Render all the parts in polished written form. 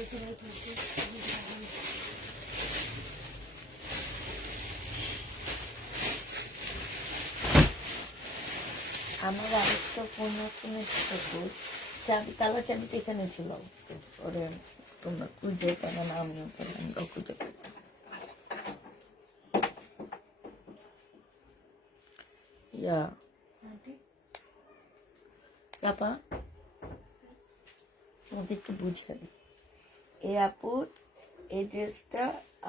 আমার আরেকটা ফোন ফোনের চাবি কালো চাবিটা এখানে ছিল, ওরে তোমরা খুঁজে পেলে না, আমিও পেলাম, আমরাও খুঁজে পেতাম। ইয়া আপা তোমাকে একটু বুঝাই, এই আপুর এই ড্রেসটা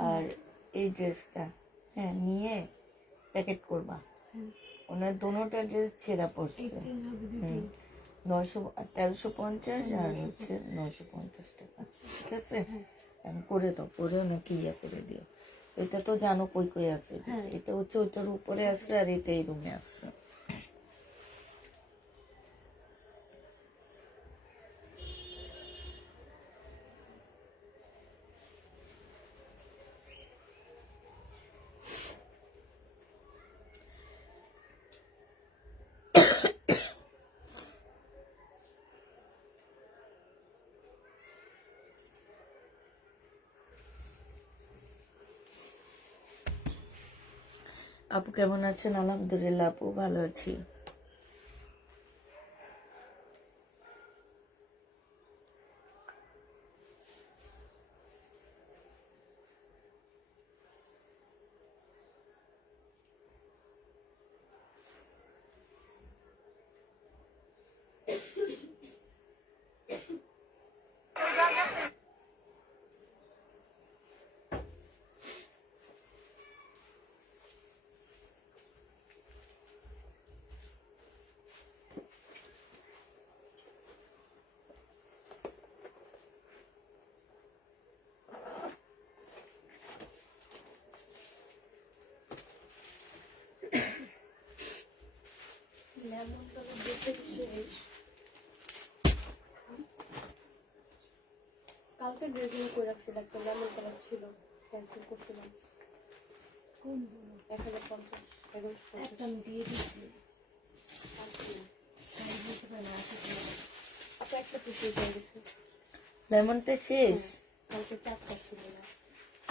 আর এই ড্রেসটা হ্যাঁ নিয়ে প্যাকেট করবা। ওনার দোনোটা ড্রেস ছেঁড়া পড়ছে, 1350 আর হচ্ছে 950 টাকা। ঠিক আছে, আমি করে দাও, করে ওনাকে ইয়ে করে দিও। এটা তো জানো কই কই আছে, এটা হচ্ছে ওইটার উপরে আছে আর এটা এই রুমে আছে। আপু কেমন আছেন? আলহামদুলিল্লাহ আপু ভালো আছি। কালকে ড্রেসিং করে রাখছিল, একটা লেমন কালার ছিল, ক্যান্সেল করছিলাম। 1050 একটা আমি দিয়ে দিচ্ছি। আপু একটা পিস হয়ে গেছে, লেমনটা শেষ। কালকে 4টা ছিল না।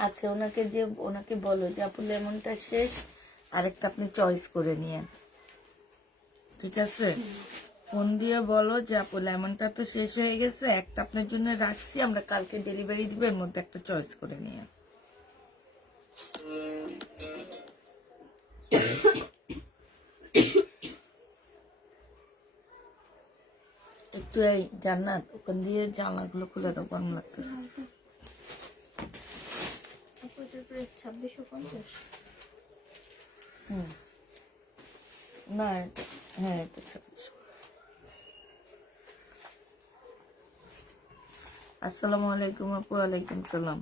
আচ্ছা, ওনাকে বলো যে আপু লেমনটা শেষ, আরেকটা আপনি চয়েস করে নিয়েন। ঠিক আছে, ফোন দিয়ে বলো যে আপু লেমনটা তো শেষ হয়ে গেছে, একটা আপনার জন্য রাখছি, আমরা কালকে ডেলিভারি দিব, এর মধ্যে একটা চয়েস করে নিয়ে। একটু এই জান্নাত ওখান দিয়ে জানলাগুলো খুলে দাও, গরম লাগতেছে। প্রাইস 2650। না হ্যাঁ, এটা 26। আসসালামু আলাইকুম আপু। ওয়ালাইকুম সালাম।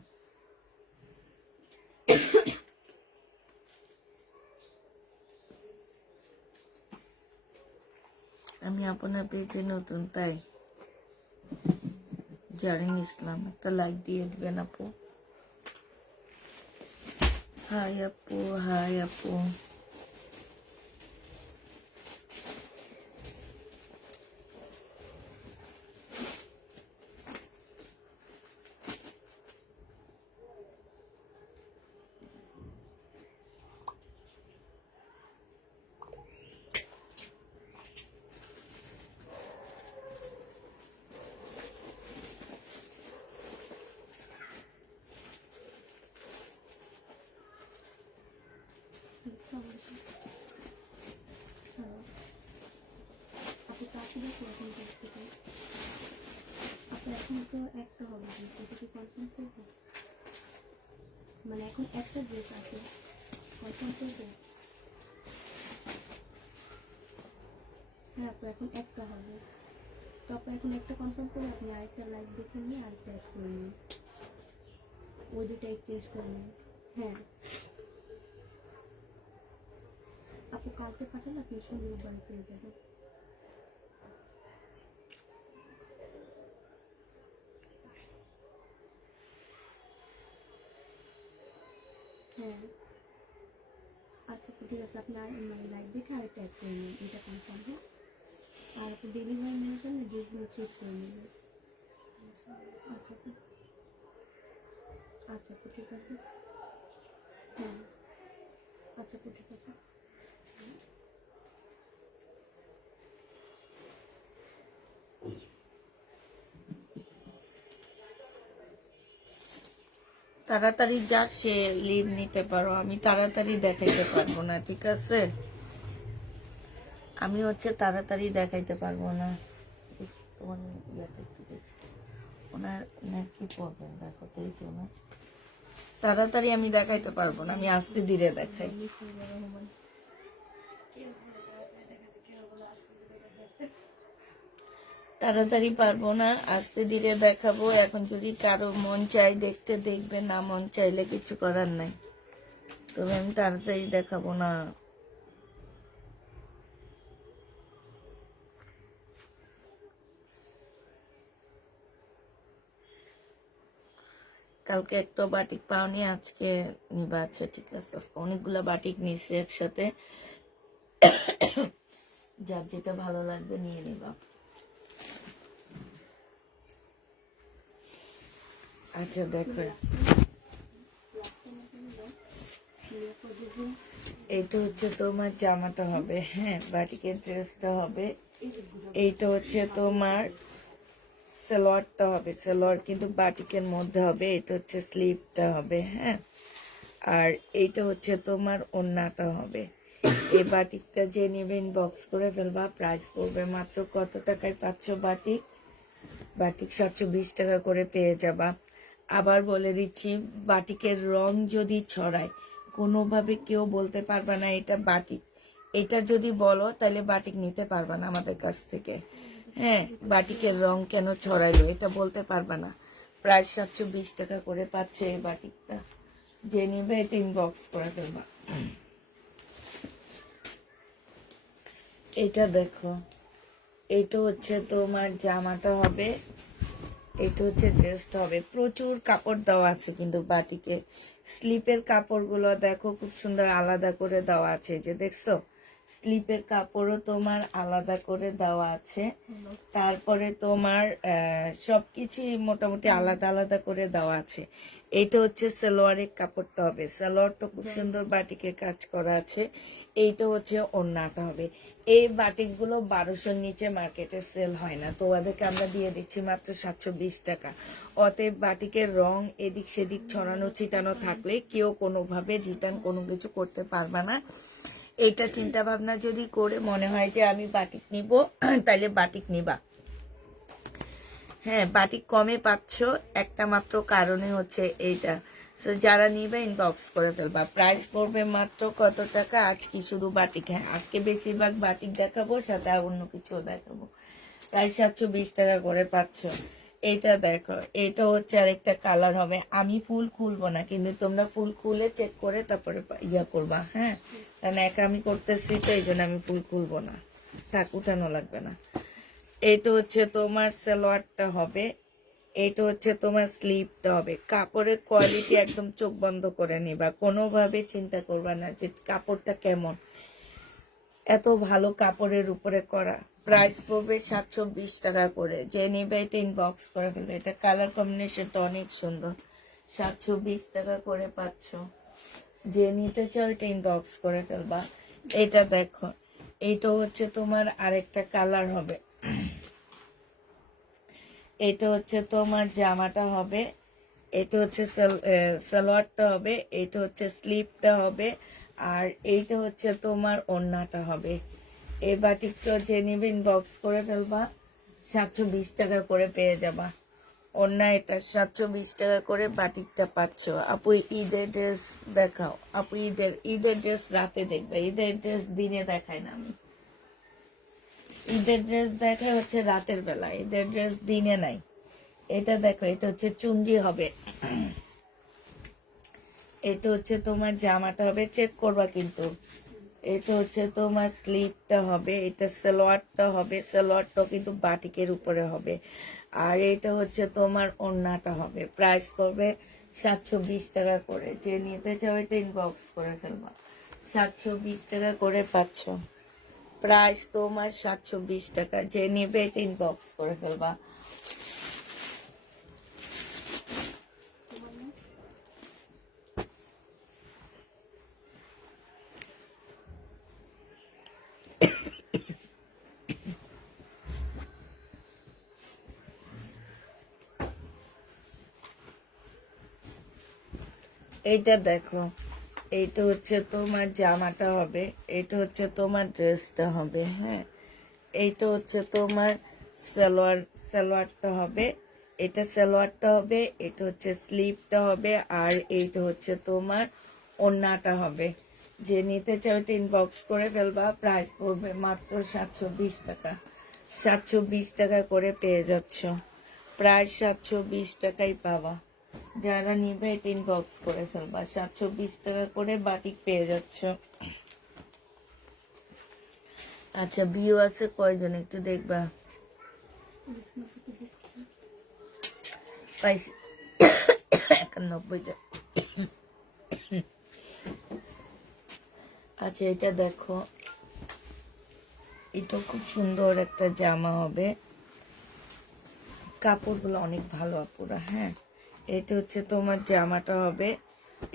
আমি আপনার পেজে নতুন, তাই জারিন ইসলাম, একটা লাইক দিয়ে দিবেন আপু। হাই আপু, হাই আপু। এখন তো একটা হবে, এটা কি কনফার্ম করবো? মানে এখন একটা ড্রেস আছে, কনফার্ম করবো? হ্যাঁ আপু, এখন একটা হবে, তো আপু এখন একটা কনফার্ম করে আপনি আরেকটা লাইভ দেখে নিয়ে আরেকটা অ্যাড করে নিন, ওই দুটো এক্সচেঞ্জ করে নিন। হ্যাঁ আপু, কালকে পাঠালে আপনি শনিবার পেয়ে যাবেন। হ্যাঁ আচ্ছা ঠিক আছে, আপনার মানে লাইভ দেখে আরেকটা অ্যাড করে নিন, এটা কনফার্ম। হ্যাঁ, আর আপনি ডেলিভারি নেওয়ার জন্য ড্রেসগুলো চেক করে নেবেন। আচ্ছা। আচ্ছা আপু ঠিক আছে। হ্যাঁ আচ্ছা আপু ঠিক আছে। তাড়াতাড়ি যা সে লিভ নিতে পারো, আমি তাড়াতাড়ি দেখাইতে পারবো না, ঠিক আছে? আমি হচ্ছে তাড়াতাড়ি দেখাইতে পারবো না। তোমার ইয়াটা একটু দেখি। ওনার ওনার কি প্রবলেম দেখো তো, এই যে ওনার তাড়াতাড়ি আমি দেখাইতে পারবো না, আমি আস্তে ধীরে দেখাই। তাড়াতাড়ি পারবো না, আস্তে ধীরে দেখাবো। এখন যদি কারো মন চাই দেখতে দেখবে, না মন চাইলে কিছু করার নাই, তবে আমি তাড়াতাড়ি দেখাবো না। কালকে একটা বাটিক পাওনি, আজকে নিবা? আচ্ছা ঠিক আছে, আজকে অনেকগুলা বাটিক নিছি একসাথে, যার যেটা ভালো লাগবে নিয়ে নিবা। আচ্ছা দেখো, এইটা হচ্ছে তোমার জামাটা হবে, হ্যাঁ বাটিকের ড্রেসটা হবে। এইটা হচ্ছে তোমার সালোয়ারটা হবে, সালোয়ার কিন্তু বাটিকের মধ্যে হবে। এটা হচ্ছে স্লিভটা হবে, হ্যাঁ। আর এইটা হচ্ছে তোমার ওড়নাটা হবে। এই বাটিকটা যে নেবে ইনবক্স করে ফেলবা। প্রাইস পড়বে মাত্র কত টাকায় পাচ্ছ বাটিক? বাটিক 720 টাকা করে পেয়ে যাবা। আবার বলে দিচ্ছি, বাটিকের রং যদি ছড়ায় কোনোভাবে কেউ বলতে পারবে না এটা বাটিক। এটা যদি বলো তাহলে বাটিক নিতে পারবা না আমাদের কাছ থেকে, হ্যাঁ। বাটিকের রং কেন ছড়াইলো এটা বলতে পারবা না। প্রায় 720 টাকা করে পাচ্ছে এই বাটিকটা। যে নিবে এটা ইনবক্স করে ফেলবা। এটা দেখো, এইটা হচ্ছে তোমার জামাটা হবে, এটা হচ্ছে ড্রেসটা হবে। প্রচুর কাপড় দেওয়া আছে কিন্তু বাটিকে। স্লিপের কাপড়গুলো দেখো খুব সুন্দর আলাদা করে দেওয়া আছে, যে দেখছো স্লিপের কাপড়ও তোমার আলাদা করে দেওয়া আছে। তারপরে তোমার সবকিছু মোটামুটি আলাদা আলাদা করে দেওয়া আছে। এইটা হচ্ছে সালোয়ারের কাপড়টা হবে, সালোয়ারটা খুব সুন্দর বাটিকে কাজ করা আছে। এইটা হচ্ছে ওড়নাটা হবে। এই বাটিকগুলো 1200-র নিচে মার্কেটে সেল হয় না, তো ওদেরকে আমরা দিয়ে দিচ্ছি মাত্র 720 টাকা। অতএব বাটিকের রং এদিক সেদিক ছড়ানো ছিটানো থাকলে কেউ কোনোভাবে রিটার্ন কোনো কিছু করতে পারবে না। এইটা চিন্তা ভাবনা যদি করে মনে হয় যে আমি বাটিক নিব, তাইলে বাটিক নিবা। হ্যাঁ বাটিক কমে পাচ্ছ একটা মাত্র কারণে হচ্ছে এইটা। তো যারা নিবে ইনবক্স করে ফেলবা। প্রাইস পড়বে মাত্র কত টাকা? আজকে শুধু বাটিক, হ্যাঁ আজকে বেশিরভাগ বাটিক দেখাবো, সাথে আর অন্য কিছুও দেখাবো। প্রায় 720 টাকা করে পাচ্ছ। এইটা দেখো, এটা হচ্ছে আরেকটা কালার হবে। আমি ফুল খুলবো না, কিন্তু তোমরা ফুল খুলে চেক করে তারপরে ইয়া করবা, হ্যাঁ। কারণ একা আমি করতেছি তো, এই জন্য আমি ফুল খুলবো না, থাক উঠানো লাগবে না। এইটা হচ্ছে তোমার সালোয়ারটা হবে, এইটা হচ্ছে তোমার স্লিভটা হবে। কাপড়ের কোয়ালিটি একদম চোখ বন্ধ করে নিবা, কোনোভাবে চিন্তা করবা না যে কাপড়টা কেমন। এত ভালো কাপড়ের উপরে করা। প্রাইস পড়বে 720 টাকা করে। যে নিবে এটা ইনবক্স করে ফেলবে। এটা কালার কম্বিনেশনটা অনেক সুন্দর। 720 টাকা করে পাচ্ছ। যে নিতে চাও এটা ইনবক্স করে ফেলবা। এটা দেখো, এইটা হচ্ছে তোমার আরেকটা কালার হবে। এটা হচ্ছে তোমার জামাটা হবে, এটা হচ্ছে সালোয়ারটা হবে, এটা হচ্ছে স্লিভটা হবে, আর এইটা হচ্ছে তোমার ওড়নাটা হবে। এই বাটিকটা যে নিবে ইনবক্স করে ফেলবা। 720 টাকা করে পেয়ে যাবা। ওড়না এটা 720 টাকা করে বাটিকটা পাচ্ছ। আপু ঈদের ড্রেস দেখাও। আপু ঈদের ড্রেস রাতে দেখবে, ঈদের ড্রেস দিনে দেখাই না আমি। ঈদের ড্রেস দেখা হচ্ছে রাতের বেলা, ঈদের ড্রেস দিনে নাই। এটা দেখো, এটা হচ্ছে চুন্ডি হবে, এটা হচ্ছে তোমার জামাটা হবে, চেক করবা কিন্তু। এটা হচ্ছে তোমার স্লিভটা হবে, এটা সালোয়ারটা হবে, সালোয়ারটা কিন্তু বাটিকের উপরে হবে। আর এটা হচ্ছে তোমার ওড়নাটা হবে। প্রাইস পড়বে 720 টাকা করে। যে নিতে চাও এটা ইনবক্স করে ফেলবা। 720 টাকা করে পাচ্ছ। প্রাইস তোমার 720 টাকা। যে নেবে এটা ইনবক্স করে ফেলবা। এইটা দেখো, এইটা হচ্ছে তোমার জামাটা হবে, এইটা হচ্ছে তোমার ড্রেসটা হবে। হ্যাঁ, এইটা হচ্ছে তোমার সালোয়ারটা হবে, এটা সালোয়ারটা হবে, এটা হচ্ছে স্লিভটা হবে, আর এইটা হচ্ছে তোমার ওড়নাটা হবে। যে নিতে চাও এটা ইনবক্স করে ফেলবা। প্রাইস পড়বে মাত্র 720 টাকা। 720 টাকা করে পেয়ে যাচ্ছ, প্রায় 720 টাকাই পাবা। যারা নিবে এটা ইনবক্স করে ফেলবা। 720 টাকা করে বাটিক পেয়ে যাচ্ছ। আচ্ছা, ভিউ আছে কয়জন একটু দেখবা? পাইছি 91 টা। আচ্ছা, এটা দেখো, এটা খুব সুন্দর একটা জামা হবে, কাপড়গুলো অনেক ভালো আপুরা। হ্যাঁ, এটা হচ্ছে তোমার জামাটা হবে,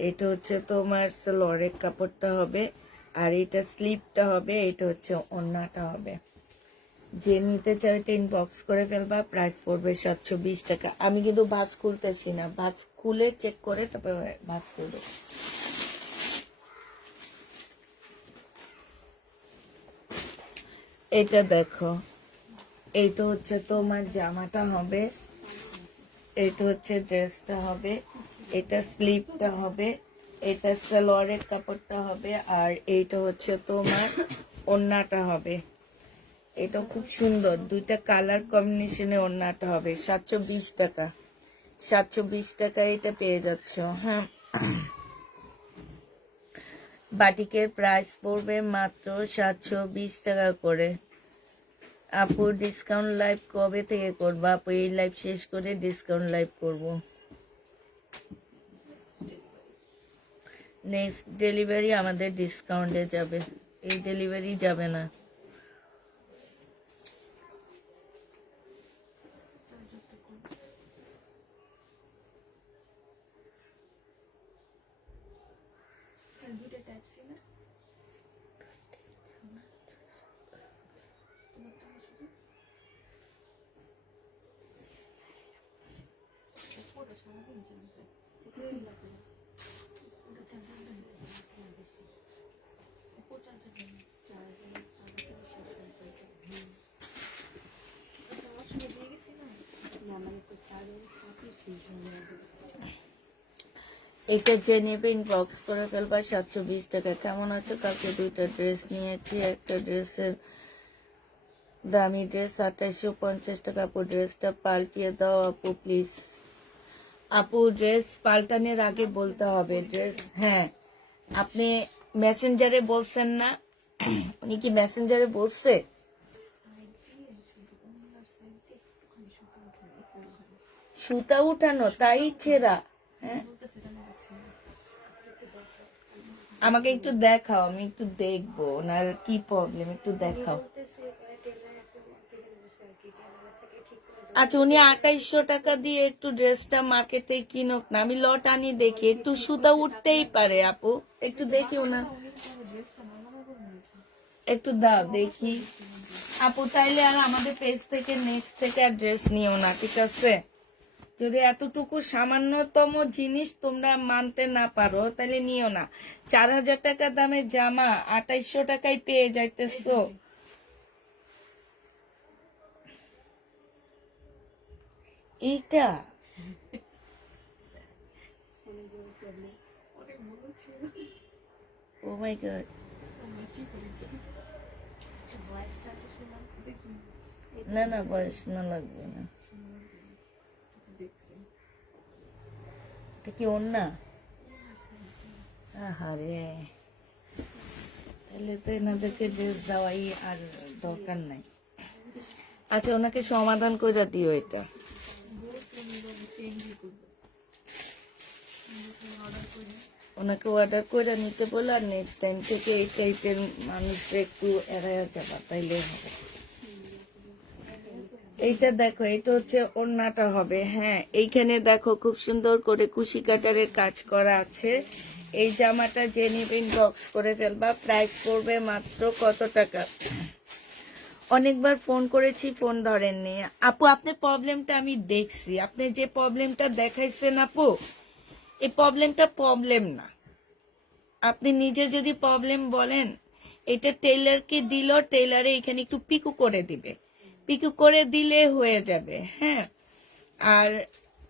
এটা হচ্ছে তোমার সালোয়ারের কাপড়টা হবে, আর এটা স্লিভটা হবে, এটা হচ্ছে ওড়নাটা হবে। যে নিতে চাও এটা ইনবক্স করে ফেলবা। প্রাইস পড়বে 720 টাকা। আমি কিন্তু ভাঁজ খুলতেছি না, ভাঁজ খুলে চেক করে তারপরে ভাঁজ করবো। এটা দেখো, এইটা হচ্ছে তোমার জামাটা হবে, এটা হচ্ছে ড্রেসটা হবে, এটা স্লিভটা হবে, এটা সালোয়ারের কাপড়টা হবে, আর এইটা হচ্ছে তোমার ওড়নাটা হবে। এটা খুব সুন্দর, দুইটা কালার কম্বিনেশনে ওড়নাটা হবে। 720 টাকা। 720 টাকা এটা পেয়ে যাচ্ছ। হ্যাঁ, বাটিকের প্রাইস পড়বে মাত্র 720 টাকা করে। আপু ডিসকাউন্ট লাইভ কবে থেকে করবো? আপু এই লাইভ শেষ করে ডিসকাউন্ট লাইভ করব। নেক্সট ডেলিভারি আমাদের ডিসকাউন্টে যাবে, এই ডেলিভারি যাবে না। দুটো টাইপ সি না ওটা সারাদিন চলছে, ওটাই লাগে ওটা চার্জার উপর চার্জার নেই, চার্জার তাড়াতাড়ি শেষ হয়ে যায়। আচ্ছা, আমার সঙ্গে দিয়ে গেছি না, আমার একটু চার্জার কাপি শেষ হয়ে যাবে। এটা যে নেবে ইনবক্স করে ফেলবা। 720 টাকা। কেমন আছো? কালকে দুইটা ড্রেস নিয়েছি, একটা ড্রেসের দামি ড্রেস 2850 টাকা। আপু ড্রেসটা পাল্টিয়ে দাও আপু প্লিজ। আপু ড্রেস পাল্টানোর আগে বলতে হবে ড্রেস। হ্যাঁ, আপনি মেসেঞ্জারে বলছেন না? উনি কি মেসেঞ্জারে বলছে? সুতা উঠানো তাই ছেঁড়া? হ্যাঁ, আমাকে একটু দেখাও, আমি একটু দেখবো ওনার কি প্রবলেম, একটু দেখাও। আচ্ছা, উনি 2800 টাকা দিয়ে একটু ড্রেসটা মার্কেটে কিনুক না, আমি লট আনি দেখি, একটু সুতা উঠতেই পারে আপু, একটু দেখি ওনার, একটু দাও দেখি আপু। তাইলে আর আমাদের পেজ থেকে নেক্সট থেকে আর ড্রেস নিও না, ঠিক আছে? যদি এতটুকু সামান্যতম জিনিস তোমরা মানতে না পারো তাহলে নিও না। 4000 টাকা দামের জামা 2800 টাকায় পেয়ে যাইতেছো। এইটা ও মাই গড, না না বয়স না লাগবে না। এটা কি ওড়না? আহারে, তাহলে তো এনাদেরকে ড্রেস দেওয়াই আর দরকার নাই। আচ্ছা, ওনাকে সমাধান করে দিও এটা। ওনাকে অর্ডার করে নিতে বলে, আর নেক্সট টাইম থেকে এই টাইপের মানুষকে একটু এড়াইয়া যাবা, তাইলে হবে। এইটা দেখো, এটা হচ্ছে ওড়নাটা হবে। হ্যাঁ, এইখানে দেখো খুব সুন্দর করে কুশি কাটারের কাজ করা আছে। এই জামাটা যে নিবে ইনবক্স করে ফেলবা। প্রাইস পড়বে মাত্র কত টাকা? অনেকবার ফোন করেছি, ফোন ধরেননি আপু। আপনার প্রবলেমটা আমি দেখছি, আপনি যে প্রবলেমটা দেখাইছেন আপু, এই প্রবলেমটা প্রবলেম না। আপনি নিজে যদি প্রবলেম বলেন, এটা টেইলারকে দিল, টেইলারে এখানে একটু পিকু করে দিবে, পিকু করে দিলে হয়ে যাবে। হ্যাঁ, আর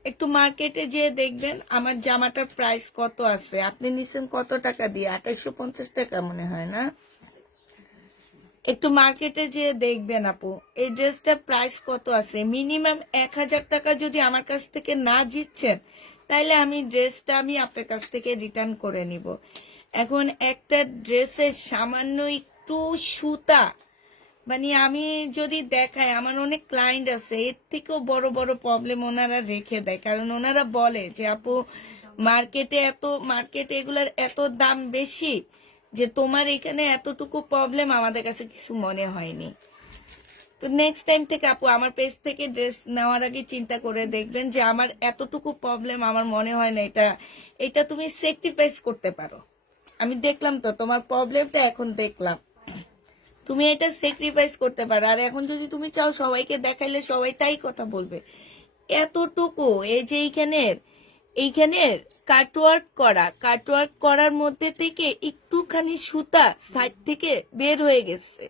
একটু মার্কেটে যেয়ে দেখবেন আমার জামাটার প্রাইস কত আছে। আপনি নিচ্ছেন কত টাকা দিয়ে? 2850 টাকা মনে হয় না? একটু মার্কেটে যেয়ে দেখবেন আপু এই ড্রেসটার প্রাইস কত আছে। মিনিমাম 1000 টাকা যদি আমার কাছ থেকে না জিতছেন, তাইলে আমি ড্রেসটা আমি আপনার কাছ থেকে রিটার্ন করে নিব। এখন একটা ড্রেসের সামান্য একটু সুতা, মানে আমি যদি দেখাই, আমার অনেক ক্লায়েন্ট আছে এর থেকেও বড় বড় প্রবলেম ওনারা রেখে দেয়। কারণ ওনারা বলে যে আপু মার্কেটে এগুলার এত দাম বেশি যে তোমার এখানে এতটুকু প্রবলেম আমাদের কাছে কিছু মনে হয়নি। তো নেক্সট টাইম থেকে আপু আমার পেজ থেকে ড্রেস নেওয়ার আগে চিন্তা করে দেখবেন যে আমার এতটুকু প্রবলেম আমার মনে হয় না এটা তুমি স্যাক্রিফাইস করতে পারো। আমি দেখলাম তো তোমার প্রবলেমটা, এখন দেখলাম তুমি এটা স্যাক্রিফাইস করতে পারো। আর এখন যদি তুমি চাও সবাইকে দেখাইলে সবাই তাই কথা বলবে। এতটুকু এই যে এইখানের কাটওয়ার্ক করার মধ্যে থেকে একটুখানি সুতা সাইড থেকে বের হয়ে গেছে।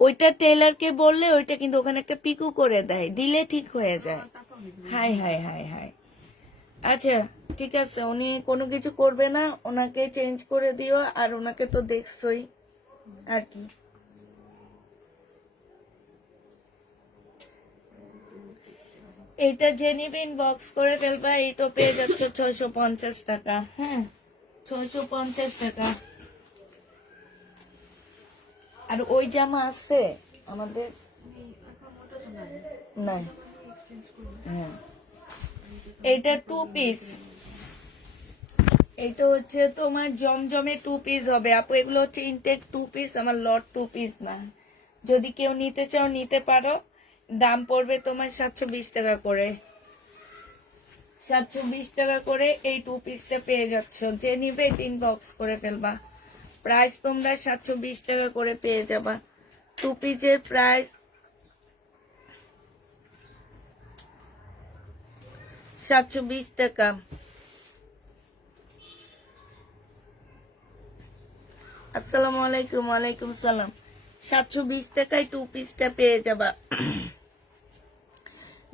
ওইটা টেইলারকে বললে ওইটা কিন্তু ওখানে একটা পিকু করে দেয়, দিলে ঠিক হয়ে যায়। High high high high. আচ্ছা ঠিক আছে, উনি কোনো কিছু করবে না, ওনাকে চেঞ্জ করে দিও। আর ওনাকে তো দেখছই আর কি। এটা যে নিবেন বক্স করে ফেলবা, এইটা পেয়ে যাচ্ছ 650 টাকা। হ্যাঁ 650 টাকা। আর ওই জামা আছে আমাদের? নাই। হ্যাঁ এইটা 2 পিস, এটা হচ্ছে তোমার জমজমে 2 পিস হবে আপু। এগুলো হচ্ছে ইনটেক 2 পিস, আমার লট 2 পিস না। যদি কেউ নিতে চাও নিতে পারো। দাম পড়বে তোমার 720 টাকা করে। 720 টাকা করে এই 2 পিসটা পেয়ে যাচ্ছ। যে নিবে 3 বক্স করে ফেলবা। প্রাইস তোমরা 720 টাকা করে পেয়ে যাবা। 2 পিসের প্রাইস 720 টাকা। আসসালামু আলাইকুম। ওয়ালাইকুম সালাম। 720 টাকায় 2 পিসটা পেয়ে যাবা।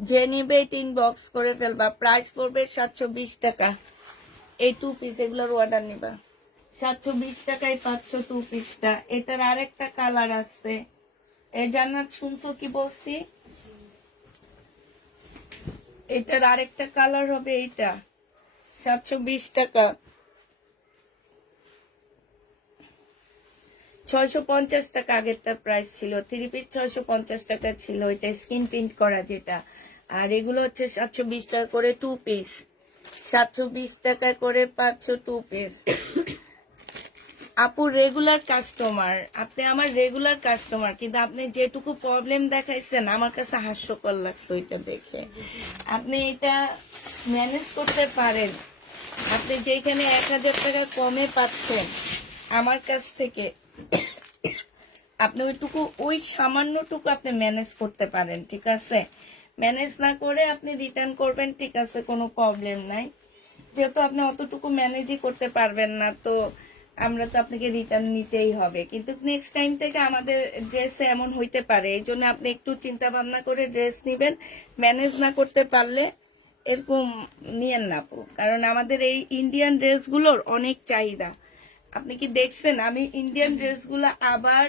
যে নিবে 3 বক্স করে ফেলবা। প্রাইস পড়বে 720 টাকা। এই 2 পিস এগুলোর অর্ডার নিবা। 720 টাকায় পাচ্ছ 2 পিসটা। এটার আরেকটা কালার আছে। এই জান্নাত শুনছো কি বলছি? এটার আরেকটা কালার হবে এইটা। 720 টাকা। 650 টাকা আগেরটার প্রাইস ছিল। 3 পিস 650 টাকা ছিল, এটা স্কিন প্রিন্ট করা যেটা। আর এগুলো হচ্ছে 720 টাকা করে 2 পিস। 720 টাকা করে পাচ্ছ 2 পিস। আপু রেগুলার কাস্টমার, আপনি আমার রেগুলার কাস্টমার, কিন্তু আপনি যেটুকু প্রবলেম দেখাইছেন আমার কাছে হাস্যকর লাগছে ওইটা দেখে। আপনি এটা ম্যানেজ করতে পারেন। আপনি যেখানে 1000 টাকা কমে পাচ্ছেন আমার কাছ থেকে, আপনি ওই সামান্যটুকু আপনি ম্যানেজ করতে পারেন, ঠিক আছে? ম্যানেজ না করে আপনি রিটার্ন করবেন, ঠিক আছে, কোনো প্রবলেম নাই। যেহেতু আপনি অতটুকু ম্যানেজই করতে পারবেন না, তো আমরা তো আপনাকে রিটার্ন নিতেই হবে। কিন্তু নেক্সট টাইম থেকে আমাদের ড্রেসে এমন হইতে পারে, এই জন্য আপনি একটু চিন্তা ভাবনা করে ড্রেস নিবেন। ম্যানেজ না করতে পারলে এরকম নিয়েন না আপু, কারণ আমাদের এই ইন্ডিয়ান ড্রেসগুলোর অনেক চাহিদা। আপনি কি দেখছেন আমি ইন্ডিয়ান ড্রেসগুলো আবার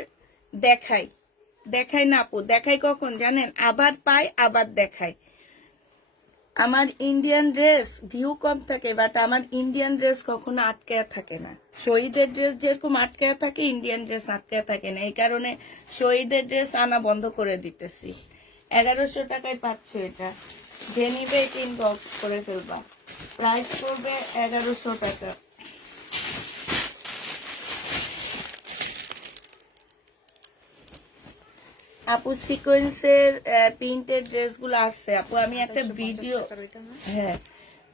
দেখাই না আপু? দেখাই কখন জানেন? আবার পাই আবার দেখাই। আমার ইন্ডিয়ান ড্রেস ভিউ কম থাকে, বাট আমার ইন্ডিয়ান ড্রেস কখনো আটকায়া থাকে না। শহীদের ড্রেস যেরকম আটকায়া থাকে, ইন্ডিয়ান ড্রেস আটকায়া থাকে না। এই কারণে শহীদের ড্রেস আনা বন্ধ করে দিতেছি। 1100 টাকায় পাচ্ছ এটা। যে নিবে 3 বক্স করে ফেলবা। প্রাইস পড়বে 1100 টাকা। আপু সিকোয়েন্সের প্রিন্টেড ড্রেসগুলো আছে আপু, আমি একটা ভিডিও, হ্যাঁ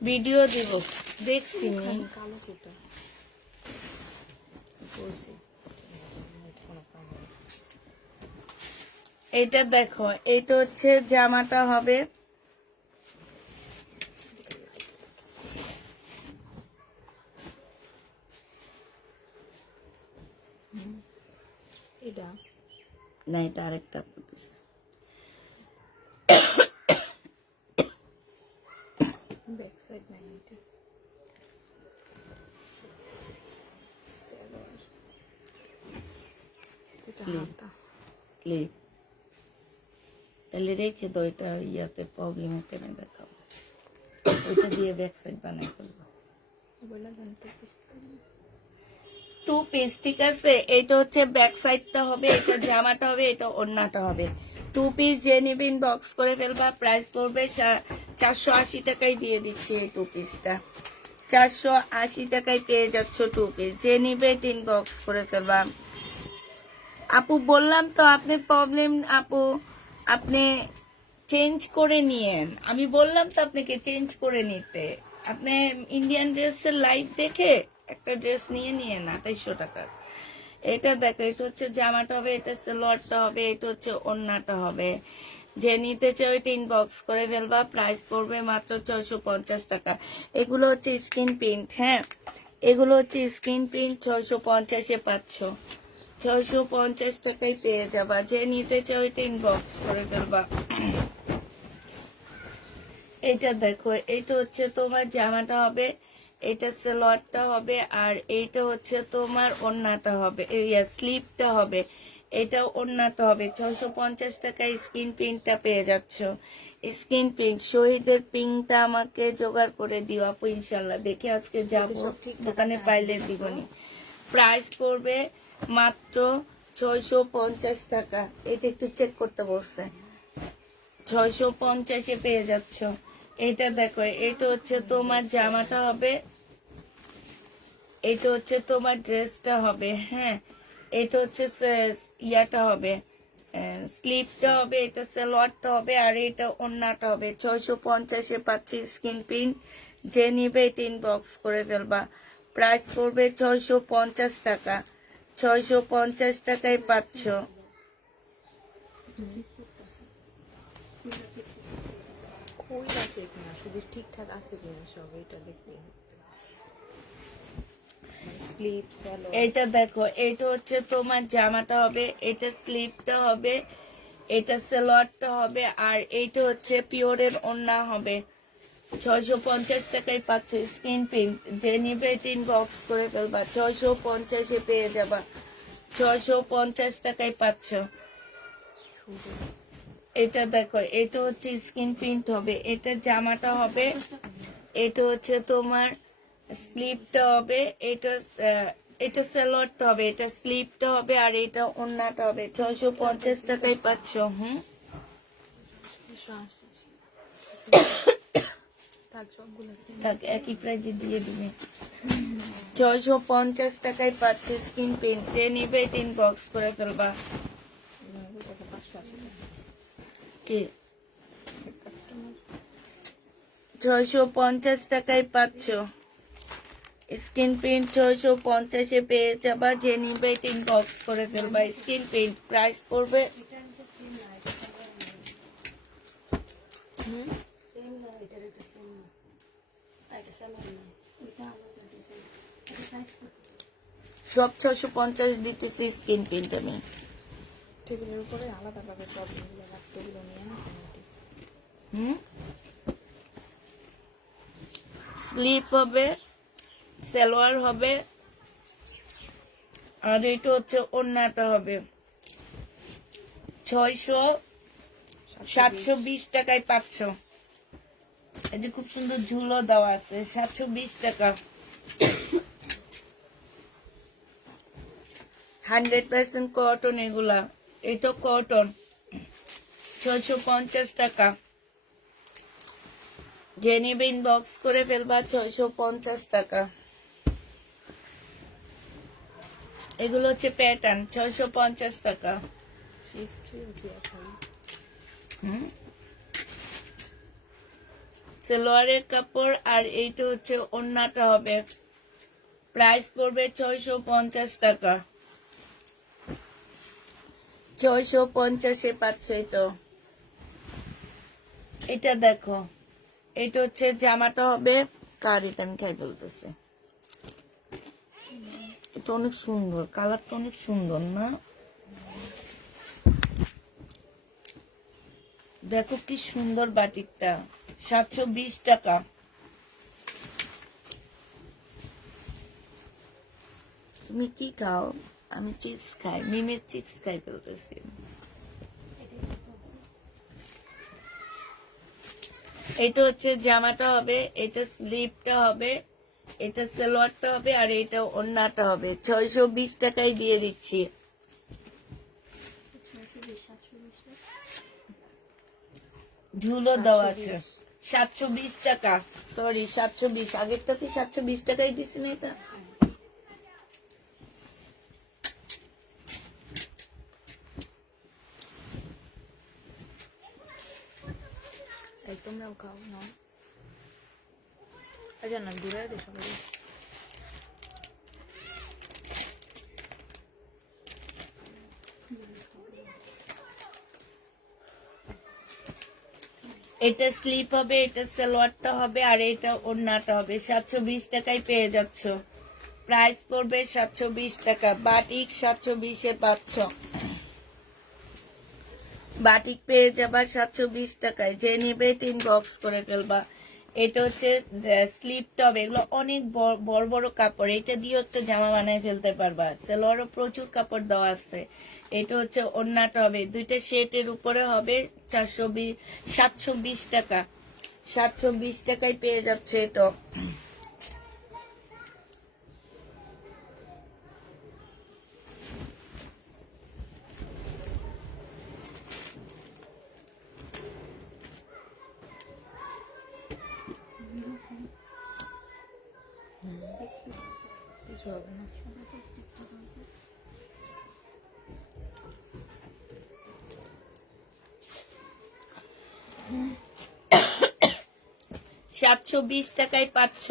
ভিডিও দিব, দেখছি নি। কালো কোটা বলছি। এটা দেখো, এটা হচ্ছে জামাটা হবে। এটা না এটা আরেকটা পিস। ব্যাক সাইড নাই এটা সালোয়ার এটা হাতা স্লিপ। তাহলে রেখে দাও, এটা ইয়াতে প্রবলেম হতে না, দেখাবো ওইটা দিয়ে ব্যাক সাইড বানাই ফেলবো। বলে জানতে 2 পিস, ঠিক আছে। এটা হচ্ছে ব্যাক সাইডটা হবে, এটা জামাটা হবে, এটা ওড়নাটা হবে। 2 পিস যে নিবে ইনবক্স করে ফেলবা। প্রাইস পড়বে 480 টাকায় দিয়ে দিচ্ছি এই 2 পিসটা। 480 টাকায় পেয়ে যাচ্ছ 2 পিস। যে নিবে ইনবক্স করে ফেলবা। আপু বললাম তো আপনি প্রবলেম, আপু আপনি চেঞ্জ করে নিয়েন। আমি বললাম তো আপনাকে চেঞ্জ করে নিতে। আপনি ইন্ডিয়ান ড্রেসের লাইভ দেখে একটা ড্রেস নিয়ে নিয়েন 2800 টাকার। এটা দেখো, এটা হচ্ছে জামাটা হবে, এটা সালোয়ারটা হবে, এটা হচ্ছে ওড়নাটা হবে। যে নিতে চাও এটা ইনবক্স করে ফেলবা। প্রাইস পড়বে মাত্র 650 টাকা। এগুলো হচ্ছে স্ক্রিন প্রিন্ট, হ্যাঁ এগুলো হচ্ছে স্ক্রিন প্রিন্ট। 650-এ পাচ্ছ, 650 টাকায় পেয়ে যাবা। যে নিতে চাও এটা ইনবক্স করে ফেলবা। এটা দেখো, এটা হচ্ছে তোমার জামাটা হবে, এটা সালোয়ারটা হবে, আর এইটা হচ্ছে তোমার ওড়নাটা হবে, স্লিপটা হবে, এটা ওড়নাটা হবে। 650 টাকায় স্ক্রিন প্রিন্টটা পেয়ে যাচ্ছ। স্ক্রিন প্রিন্ট শহীদের পিঙ্কটা আমাকে জোগাড় করে দিও আপু, ইনশাল্লাহ। দেখে আজকে যাবো, সব ঠিকঠাক দোকানে আছে, পাইলে দিবনি। প্রাইস পড়বে মাত্র 650 টাকা। এটা একটু চেক করতে বলছে। 650-এ পেয়ে যাচ্ছ। এটা দেখো, এটা হচ্ছে তোমার জামাটা হবে, এটা হচ্ছে তোমার ড্রেসটা হবে, হ্যাঁ এটা হচ্ছে ইয়াটা হবে, স্লিপটা হবে, এটা সালোয়ারটা হবে, আর এটা ওড়নাটা হবে। 650-এ পাচ্ছি স্ক্রিন প্রিন্ট। যে নিবে এটা ইনবক্স করে ফেলবা। প্রাইস পড়বে 650 টাকা। 650 টাকায় পাচ্ছ। কই আছে কিনা, শুধু ঠিকঠাক আছে কিনা সব এটা দেখতে। স্লিপ সালোয়ার এটা দেখো, এটা হচ্ছে তোমার জামাটা হবে, এটা স্লিপটা হবে, এটা সালোয়ারটা হবে, আর এইটা হচ্ছে পিওরের ওড়না হবে। 650 টাকায় পাচ্ছ স্ক্রিন প্রিন্ট। যে নিবে ইনবক্স করে ফেলবা। 650-এ পেয়ে যাবা। 650 টাকায় পাচ্ছ। এটা দেখো, এটা হচ্ছে স্ক্রিন প্রিন্ট হবে, এটা জামাটা হবে, এটা হচ্ছে তোমার স্লিপটা হবে, এটা এটা সালোয়ারটা হবে, এটা স্লিপটা হবে, আর এটা ওড়নাটা হবে। 650 টাকায় পাচ্ছ। আসছে থাক সবগুলো সেম। থাক, একই প্রাইজে দিয়ে দিবে। 650 টাকায় পাচ্ছে স্ক্রিন প্রিন্ট। যে নিবে ইনবক্স করে ফেলবা। 580 কি কাস্টমার 650 টাকায় পাচ্ছ স্ক্রিন প্রিন্ট। 650-এ পেয়ে যাবা। যে নিবে ইনবক্স করে ফেলবা। স্ক্রিন প্রিন্ট প্রাইস পড়বে সেম না, এটার একটা সেম না, এটা সালোয়ার না, এটা আমাদের ডিজাইন, এটা সাইজ কত? সব 650 দিতেছি স্ক্রিন প্রিন্ট আমি। টেবিলের উপরে আলাদাভাবে সব এগুলো রাখতে, এগুলো নিয়ে না স্লিপ হবে, সালোয়ার হবে, আর এটা হচ্ছে ওড়নাটা হবে। 720 টাকায় পাচ্ছ। এই যে খুব সুন্দর ঝুলো দেওয়া আছে, 720 টাকা। 100% কটন এগুলা, এটা কটন। 650 টাকা। যে নিবে ইনবক্স করে ফেলবা। 650 টাকা। এগুলো হচ্ছে প্যাটার্ন। 650 টাকা। 60 হচ্ছে এখন সালোয়ারের কাপড়, আর এইটা হচ্ছে ওড়নাটা হবে। প্রাইস পড়বে 650 টাকা। 650-এ পাচ্ছ। এটা দেখো, এটা হচ্ছে জামাটা হবে। কার এটা আমি খাই বলতেছে, এটা অনেক সুন্দর, কালারটা অনেক সুন্দর না? দেখো কি সুন্দর বাটিকটা, 720 টাকা। তুমি কি খাও? আমি চিপস খাই, মিমের চিপস খাই ফেলতেছি। এটা হচ্ছে জামাটা হবে, এটা স্লিপটা হবে, এটা সালোয়ারটা হবে, আর এটা ওড়নাটা হবে। 620 টাকায় দিয়ে দিচ্ছি। ঝুলো দেওয়া আছে 720 টাকা। সরি 720, আগেরটা কি 720 টাকাই দিছি না এটা? এই তোমরাও খাও না? আচ্ছা না, দূরে দে সবাই। এটা স্লিপ হবে, এটা সালোয়ারটা হবে, আর এটা ওড়নাটা হবে। 720 টাকায় পেয়ে যাচ্ছ। প্রাইস পড়বে 720 টাকা। বাটিক 720-এ পাচ্ছ। বাটিক পেয়ে যাবা 720 টাকায়। যে নিবে 3 বক্স করে ফেলবা। এটা হচ্ছে স্লিপটা হবে, এগুলো অনেক বড় বড় কাপড়, এটা দিয়ে হচ্ছে জামা বানায় ফেলতে পারবা। সালোয়ারও প্রচুর কাপড় দেওয়া আছে। এটা হচ্ছে ওড়নাটা হবে, দুইটা সেটের উপরে হবে 720 টাকা। 720 টাকায় পেয়ে যাচ্ছে এটা। কিছু হবে না। 720 টাকায় পাচ্ছ।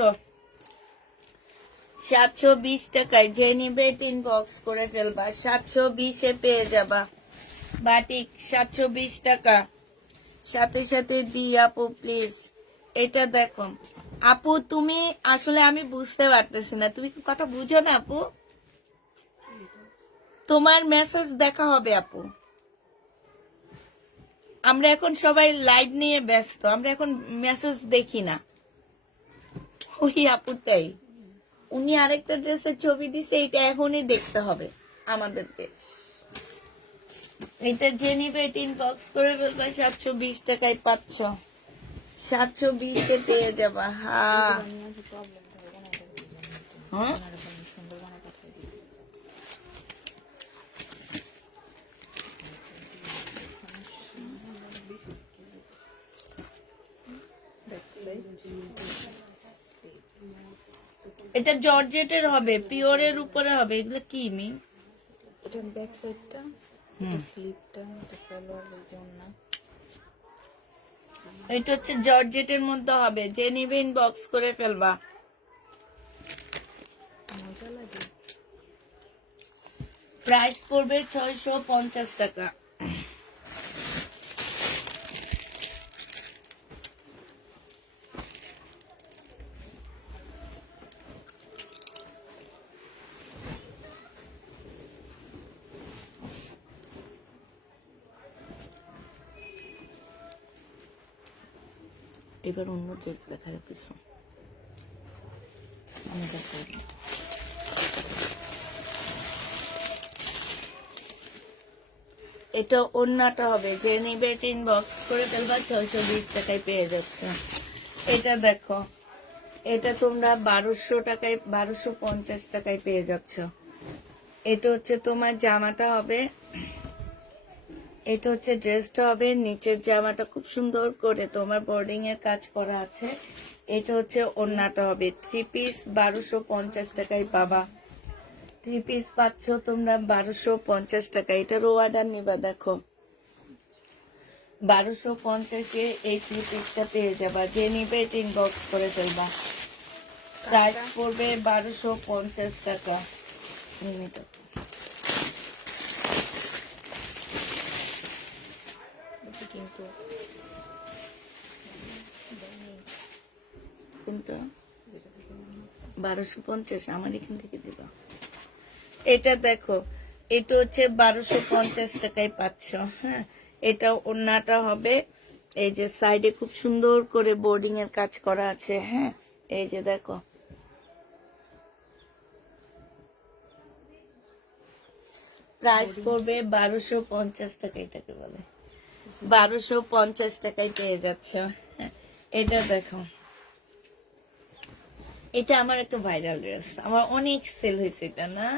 720 টাকায় যে নিবে 3 বক্স করে ফেলবা। 720-এ পেয়ে যাবা। বাটিক 720 টাকা। সাথে সাথে দি আপু প্লিজ। এটা দেখো আপু, তুমি আসলে আমি বুঝতে পারতেছি না, তুমি কি কথা বুঝো না আপু? তোমার মেসেজ দেখা হবে আপু। আমরা এখন সবাই লাইভ নিয়ে ব্যস্ত, আমরা এখন মেসেজ দেখি না। ওই আপুটাই, উনি আরেকটা ড্রেসের ছবি দিছে, এটা এখনই দেখতে হবে আমাদেরকে। এটা যে নিবে 3 বক্স করে ফেলবা। 720 টাকায় পাচ্ছ। 720-এ পেয়ে যাবা। হ্যাঁ হ্যাঁ, সুন্দরবনে পাঠিয়ে দিই। এটা জর্জেটের হবে, পিওরের উপরে হবে। এগুলো কি মি? এটা ব্যাক সাইডটা, এটা স্লিপটা, এটা সালোয়ারের জন্য। এটা হচ্ছে জর্জেটের মধ্যে হবে, যে নিবে ইনবক্স করে ফেলবা। মজা লাগে। প্রাইস পড়বে 650 টাকা। এবার অন্য ড্রেস দেখায় কিছু। আমি দেখাই। এটা ওড়নাটা হবে, যে নিবে 3 বক্স করে ফেলবা। 620 টাকায় পেয়ে যাচ্ছে। এটা দেখো, এটা তোমরা 1200 টাকায়, 1250 টাকায় পেয়ে যাচ্ছ। এটা হচ্ছে তোমার জামাটা হবে, এটা হচ্ছে ড্রেসটা হবে। নিচের জামাটা খুব সুন্দর করে তোমার বোর্ডিং এর কাজ করা আছে। এটা হচ্ছে ওড়নাটা হবে। 3 পিস 1250 টাকায় পাবা। 3 পিস পাচ্ছ তোমরা 1250 টাকা। এটারও অর্ডার নিবা। দেখো 1250-এ এই 3 পিসটা পেয়ে যাবা। যে নিবে 3 বক্স করে ফেলবা। প্রাইস পড়বে 1250 টাকা। নিমিত কিন্তু কোনটা? 1250 আমার এখান থেকে দিবা। এটা দেখো, এটা হচ্ছে 1250 টাকায় পাচ্ছ। হ্যাঁ, এটা ওড়নাটা হবে, এই যে সাইডে খুব সুন্দর করে বোর্ডিং এর কাজ করা আছে। হ্যাঁ, এই যে দেখো, প্রাইস পড়বে 1250 টাকা। এটাকে বলে 1250 টাকায় পেয়ে যাচ্ছ। হ্যাঁ, এটা দেখো, এটা আমার একটা ভাইরাল ড্রেস, আমার অনেক সেল হয়েছে এটা, না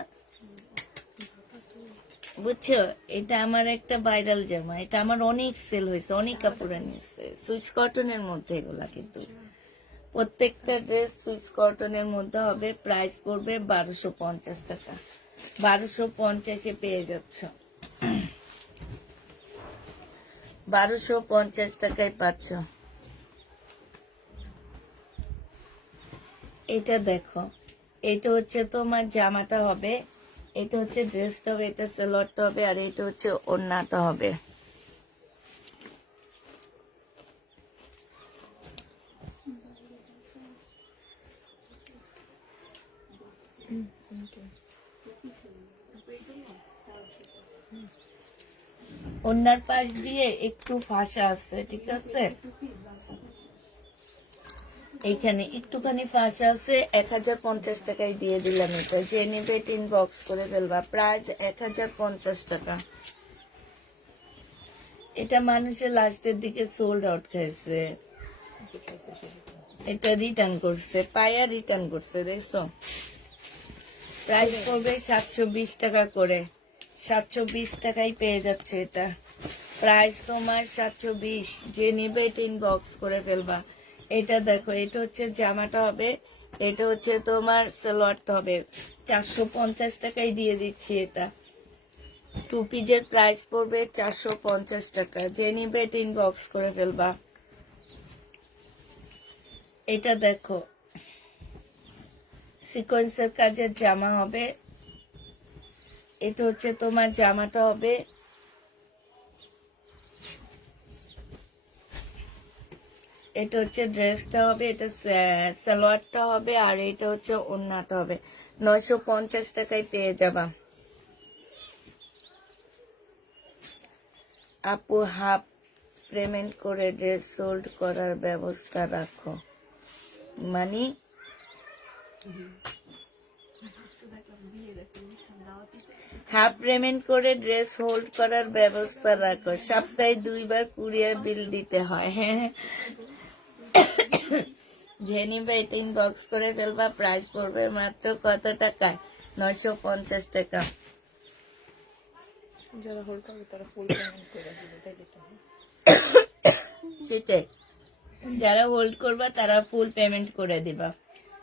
বুঝছো? এটা আমার একটা ভাইরাল জামা, এটা আমার অনেক সেল হয়েছে, অনেক কাপড় নিচ্ছে। সুইচ কটনের মধ্যে এগুলা, কিন্তু প্রত্যেকটা ড্রেস সুইচ কটনের মধ্যে হবে। প্রাইস পড়বে 1250 টাকা। 1250-এ পেয়ে যাচ্ছ, 1250 টাকায় পাচ্ছ। এটা দেখো, এটা হচ্ছে তোমার জামাটা হবে, এটা হচ্ছে ড্রেসটা হবে, এটা সালোয়ারটা হবে, আর এটা হচ্ছে ওড়নাটা হবে। ওড়নার পাশ দিয়ে একটু ফাঁসা আছে, ঠিক আছে, এইখানে একটুখানি ফাঁসা আছে। 1050 টাকায় দিয়ে দিলাম এটা। যে নেবে টিন বক্স করে ফেলবা। প্রাইস 1050 টাকা। এটা মানুষের লাস্টের দিকে সোল্ড আউট খাইছে, এটা রিটার্ন করছে, পায়া রিটার্ন করছে, দেখছো? প্রাইস পড়বে 720 টাকা করে। 720 টাকায় পেয়ে যাচ্ছে এটা। প্রাইস তোমার 720। যে নেবে টিন বক্স করে ফেলবা। এটা দেখো, এটা হচ্ছে জামাটা হবে, এটা হচ্ছে তোমার সালোয়ারটা হবে। 450 টাকায় দিয়ে দিচ্ছি এটা। টু পিজের প্রাইস পড়বে 450 টাকা। যে নিবে টিন বক্স করে ফেলবা। এটা দেখো, সিকোয়েন্সের কাজের জামা হবে, এটা হচ্ছে তোমার জামাটা হবে, এটা হচ্ছে ড্রেসটা হবে, এটা সালোয়ারটা হবে, আর এটা হচ্ছে ওড়নাটা হবে। 950 টাকায় পেয়ে যাবা। আপু হাফ পেমেন্ট করে ড্রেস সোল্ড করার ব্যবস্থা রাখো, মানে হাফ পেমেন্ট করে ড্রেস হোল্ড করার ব্যবস্থা রাখো। সপ্তাহে 2 বার কুরিয়ার বিল দিতে হয়। হ্যাঁ, জেনি বেটিং বক্স করে ফেলবা। প্রাইস পড়বে মাত্র কত টাকা? 950 টাকা। যারা হোল্ড করবে তারা ফুল পেমেন্ট করে দিবে, তাই দিতে হবে। সেটাই, যারা হোল্ড করবা তারা ফুল পেমেন্ট করে দিবা।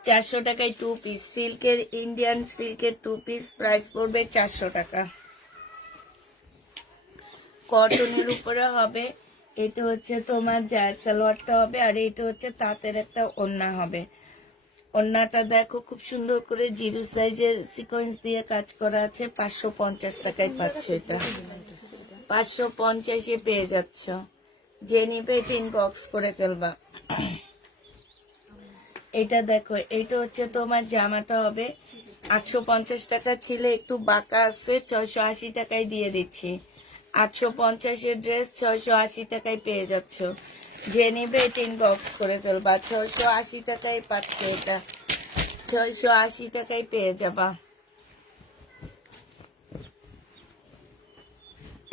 400 টাকায় 2 পিস সিল্কের, ইন্ডিয়ান সিল্কের 2 পিস প্রাইস পড়বে 400 টাকা। কটনের উপরে হবে, এটা হচ্ছে তোমার সালোয়ারটা হবে, আর এটা হচ্ছে তাঁতের একটা ওড়না হবে। ওড়নাটা দেখো, খুব সুন্দর করে জিরো সাইজের সিকোয়েন্স দিয়ে কাজ করা আছে। 550 টাকায় পাচ্ছ এটা। 550-এ পেয়ে যাচ্ছ। যে নিবে টিন বক্স করে ফেলবা। এটা দেখো, এটা হচ্ছে তোমার জামাটা হবে। 850 টাকা ছিল, একটু বাঁকা আছে, 680 টাকায় দিয়ে দিচ্ছি। 850-এর ড্রেস 680 টাকায় পেয়ে যাচ্ছ। যে নিবে টিন বক্স করে ফেলবা। 680 টাকায় পাচ্ছ এটা। 680 টাকায় পেয়ে যাবা।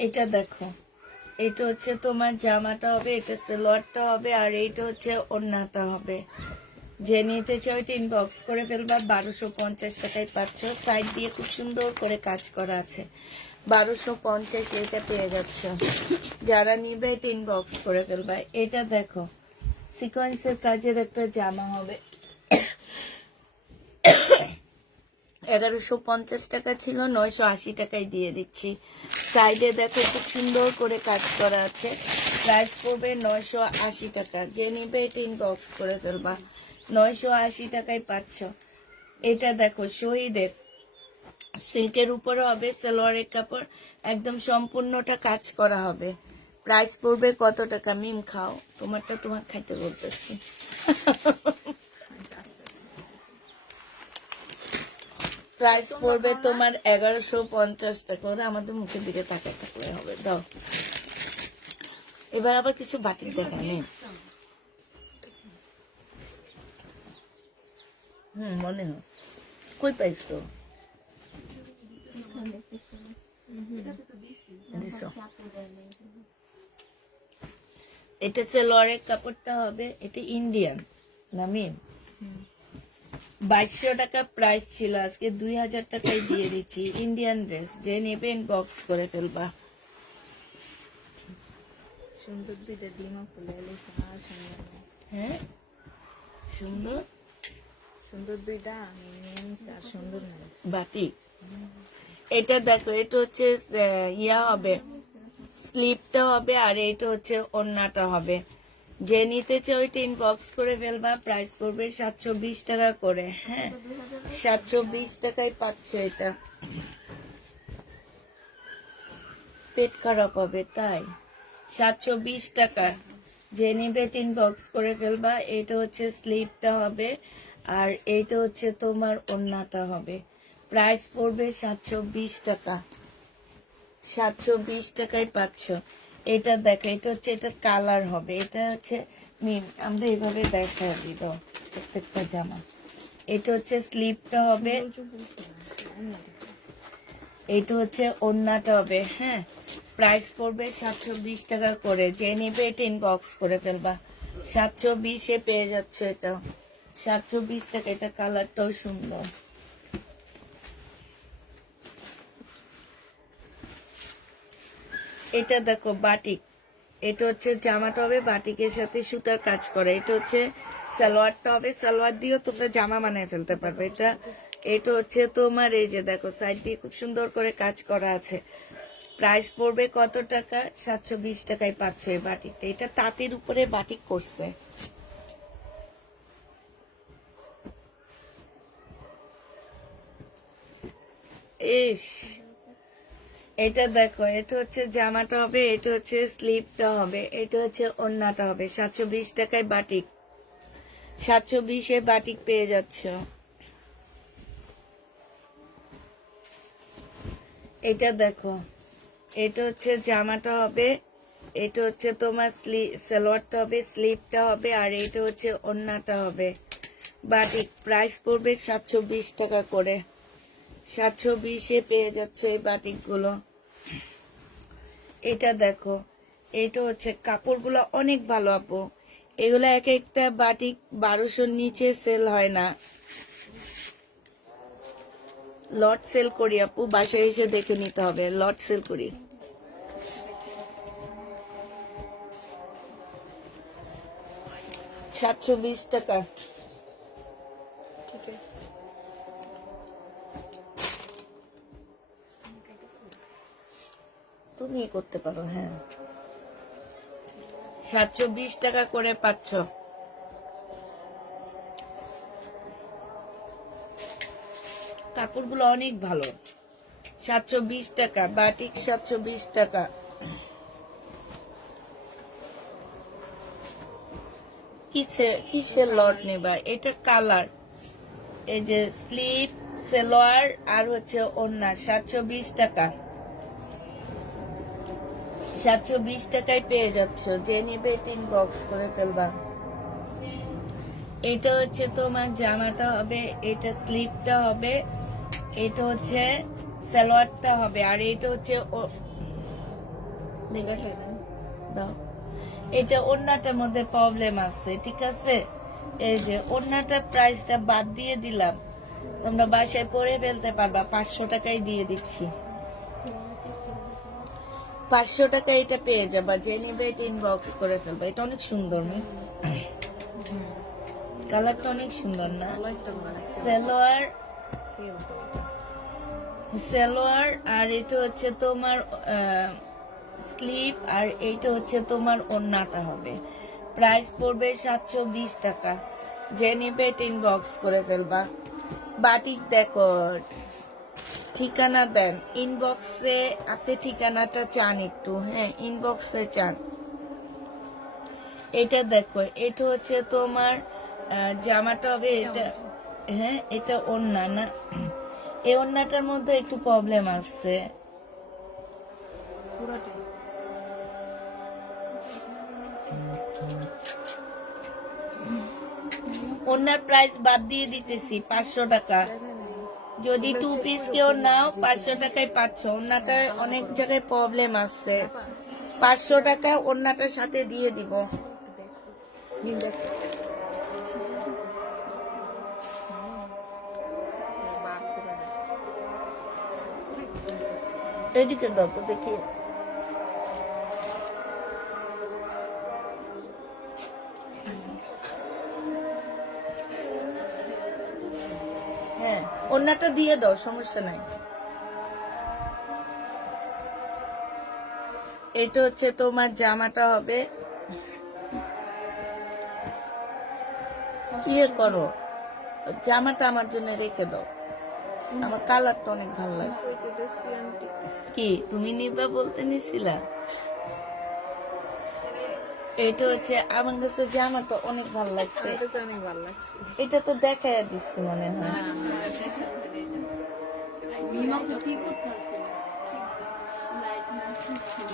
এটা দেখো, এটা হচ্ছে তোমার জামাটা হবে, এটা সালোয়ারটা হবে, আর এইটা হচ্ছে ওড়নাটা হবে। যে নিতে চাও টিন বক্স করে ফেলবা। 1250 টাকায় পাচ্ছ। সাইড দিয়ে খুব সুন্দর করে কাজ করা আছে। 1250 এটা পেয়ে যাচ্ছ। যারা নিবে টিন বক্স করে ফেলবা। এটা দেখো, সিকোয়েন্সের কাজের একটা জামা হবে। 1150 টাকা ছিল, 980 টাকায় দিয়ে দিচ্ছি। সাইডে দেখো, খুব সুন্দর করে কাজ করা আছে। প্রাইস পড়বে 980 টাকা। যে নিবে টিন বক্স করে ফেলবা। 980 টাকায় পাচ্ছ। এটা দেখো, শহীদের সিল্কের উপরে হবে, সালোয়ারের কাপড়, একদম সম্পূর্ণটা কাজ করা হবে। প্রাইস পড়বে কত টাকা? মিম খাও, তোমারটা তোমার খাইতে বলতেছি। প্রাইস পড়বে তোমার 1150 টাকা। ওরা আমাদের মুখের দিকে তাকায় থাকলে হবে। দাও, এবার আবার কিছু বাটিক দেখানি। মনে হয় কই পাইছো? দিছো। এটা সেলোয়ারের কাপড়টা হবে, এটা ইন্ডিয়ান নামিন। 2200 টাকা প্রাইস ছিল, আজকে 2000 টাকায় দিয়ে দিচ্ছি। ইন্ডিয়ান ড্রেস, যে নেবেন বক্স করে ফেলবা। সুন্দর দুইটা ডিমা ফুলে এলেছে আর সুন্দর না। হ্যাঁ সুন্দর সুন্দর দুইটা আমি নিয়ে নিছি আর সুন্দর না। বাটিক। এটা দেখো, এটা হচ্ছে ইয়া হবে, স্লিপটা হবে, আর এটা হচ্ছে ওড়নাটা হবে। যে নিতে চাই ওইটা ইনবক্স করে ফেলবা। প্রাইস পড়বে 720 টাকা করে। হ্যাঁ 720 টাকায় পাচ্ছ এটা। পেট খারাপ হবে তাই 720 টাকা। যে নিবে ইনবক্স করে ফেলবা। এটা হচ্ছে স্লিপটা হবে, আর এইটা হচ্ছে তোমার ওড়নাটা হবে। প্রাইস পড়বে 720 টাকা। 720 টাকায় পাচ্ছ। এটা দেখো, এটা হচ্ছে, এটা কালার হবে, এটা হচ্ছে আমরা এইভাবে দেখা দিব প্রত্যেকটা জামা। এটা হচ্ছে স্লিপটা হবে, এটা হচ্ছে ওড়নাটা হবে। হ্যাঁ প্রাইস পড়বে 720 টাকা করে। যে নিবে এটা ইনবক্স করে ফেলবা। 720-এ পেয়ে যাচ্ছে এটা। 720 টাকা। এটা কালারটাও সুন্দর। এটা দেখো বাটিক। এটা হচ্ছে জামাটা হবে বাটিকের সাথে সুতার কাজ করে। এটা হচ্ছে সালোয়ারটা হবে, সালোয়ার দিয়েও তোমরা জামা বানিয়ে ফেলতে পারবে। এটা হচ্ছে তোমার, এই যে দেখো সাইড দিয়ে খুব সুন্দর করে কাজ করা আছে। প্রাইস পড়বে কত টাকা? 720 টাকায় পাচ্ছ এই বাটিকটা। এটা তাঁতের উপরে বাটিক করছে। ইস, এটা দেখো, এটা হচ্ছে জামাটা হবে, এটা হচ্ছে স্লিপটা হবে, এটা হচ্ছে ওড়নাটা হবে। 720 টাকায় বাটিক। 720-এ বাটিক পেয়ে যাচ্ছ। এটা দেখো, এটা হচ্ছে জামাটা হবে, এটা হচ্ছে তোমার সালোয়ারটা হবে, স্লিপটা হবে, আর এটা হচ্ছে ওড়নাটা হবে। বাটিক। প্রাইস পড়বে 720 টাকা করে। 720-এ পেয়ে যাচ্ছে এই বাটিক গুলো। এটা দেখো, এটা হচ্ছে কাপড়গুলো অনেক ভালো আপু। এগুলো এক একটা বাটিক 1200-র নিচে সেল হয় না। লট সেল করি আপু, বাসায় এসে দেখে নিতে হবে। লট সেল করি। 720 টাকা। ঠিক আছে। তুমি করতে পারো। হ্যাঁ 720 টাকা করে পাচ্ছ। কাপড়গুলো অনেক ভালো। 720 টাকা বাটিক। 720 টাকা। কিসের লট নেবা? এটা কালার, এই যে স্লিপ, সালোয়ার, আর হচ্ছে ওড়না। 720 টাকা। 720 টাকায় পেয়ে যাচ্ছ। যে নিবে ইনবক্স করে ফেলবা। এটা হচ্ছে তোমার জামাটা হবে, এটা স্লিপটা হবে, এটা হচ্ছে সালোয়ারটা হবে, আর এটা হচ্ছে দাও। এটা ওড়নাটার মধ্যে প্রবলেম আছে, ঠিক আছে? এই যে ওড়নাটার প্রাইসটা বাদ দিয়ে দিলাম, তোমরা বাসায় পরে ফেলতে পারবা। 500 টাকায় দিয়ে দিচ্ছি। 500 টাকা এটা পেয়ে যাবা। যে নিবে এটা ইনবক্স করে ফেলবা। এটা অনেক সুন্দর, কালারটা অনেক সুন্দর না? সালোয়ার, সালোয়ার, আর এটা হচ্ছে তোমার স্লিপ, আর এইটা হচ্ছে তোমার ওড়নাটা হবে। প্রাইস পড়বে 720 টাকা। যে নিবে ইনবক্স করে ফেলবা। বাটিক দেখো, ঠিকানা দেন ইনবক্সে। আপনি ঠিকানাটা চান একটু? হ্যাঁ ইনবক্সে চান। এটা দেখো, এটা হচ্ছে তোমার জামাটা হবে, এটা হ্যাঁ এটা ওড়না না? এই ওড়নাটার মধ্যে একটু প্রবলেম আছে। ওনার প্রাইস বাদ দিয়ে দিতেছি 500 টাকা। যদি 2 পিস কেউ নাও 500 টাকায় পাচ্ছ। ওনাটা অনেক জায়গায় প্রবলেম আছে। 500 টাকা ওনাটার সাথে দিয়ে দিব। এদিকে দাও তো দেখি। হ্যাঁ, ওনাটা দিয়ে দাও, সমস্যা নাই। এটা হচ্ছে তোমার জামাটা হবে। কি করো, জামাটা আমার জন্য রেখে দাও। আমার কালারটা অনেক ভালো লাগছে। কি তুমি নিবা বলতে নিছিলা? এটা হচ্ছে আমার কাছে জামাটা অনেক ভালো লাগছে। অনেক ভালো লাগছে। এটা তো দেখাই দিচ্ছি মনে হয়। কি করতে আছে?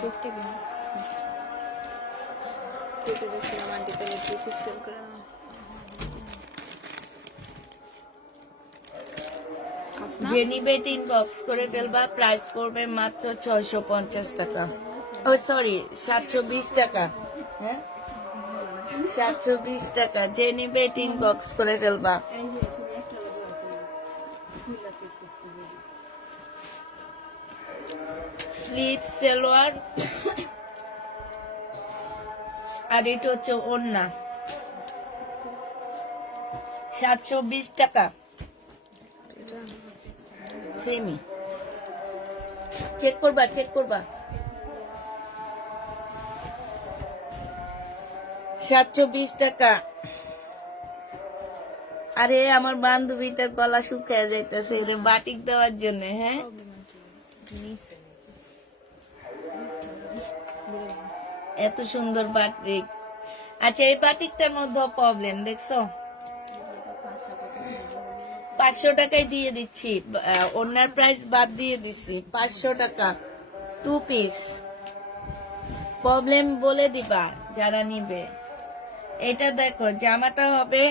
দেখতে বিনা কেটে দিয়েছিলাম আন্টি, তাহলে একটু সেল করে দাও। যে নিবে ইনবক্স করে ফেলবা। প্রাইস পড়বে মাত্র 650 টাকা। ও সরি, 720 টাকা। হ্যাঁ, 720 টাকা। যে নিবে ইনবক্স করে ফেলবা। স্লিপ সালোয়ার, আর এটা হচ্ছে ওড়না। 720 টাকা। সেমি চেক করবা, চেক করবা। 720 টাকা। আরে আমার বান্ধবীটার গলা শুকিয়ে যাইতেছে, এটা বাটিক দেওয়ার জন্য। হ্যাঁ, এত সুন্দর বাটিক। আচ্ছা, এই বাটিকটার মধ্যে প্রবলেম দেখছো? 500 টাকায় দিয়ে দিচ্ছি। ওনার প্রাইস বাদ দিয়ে দিচ্ছি 500 টাকা 2 পিস। প্রবলেম বলে দিবা যারা নিবে। এটা দেখো, জামাটা হবে,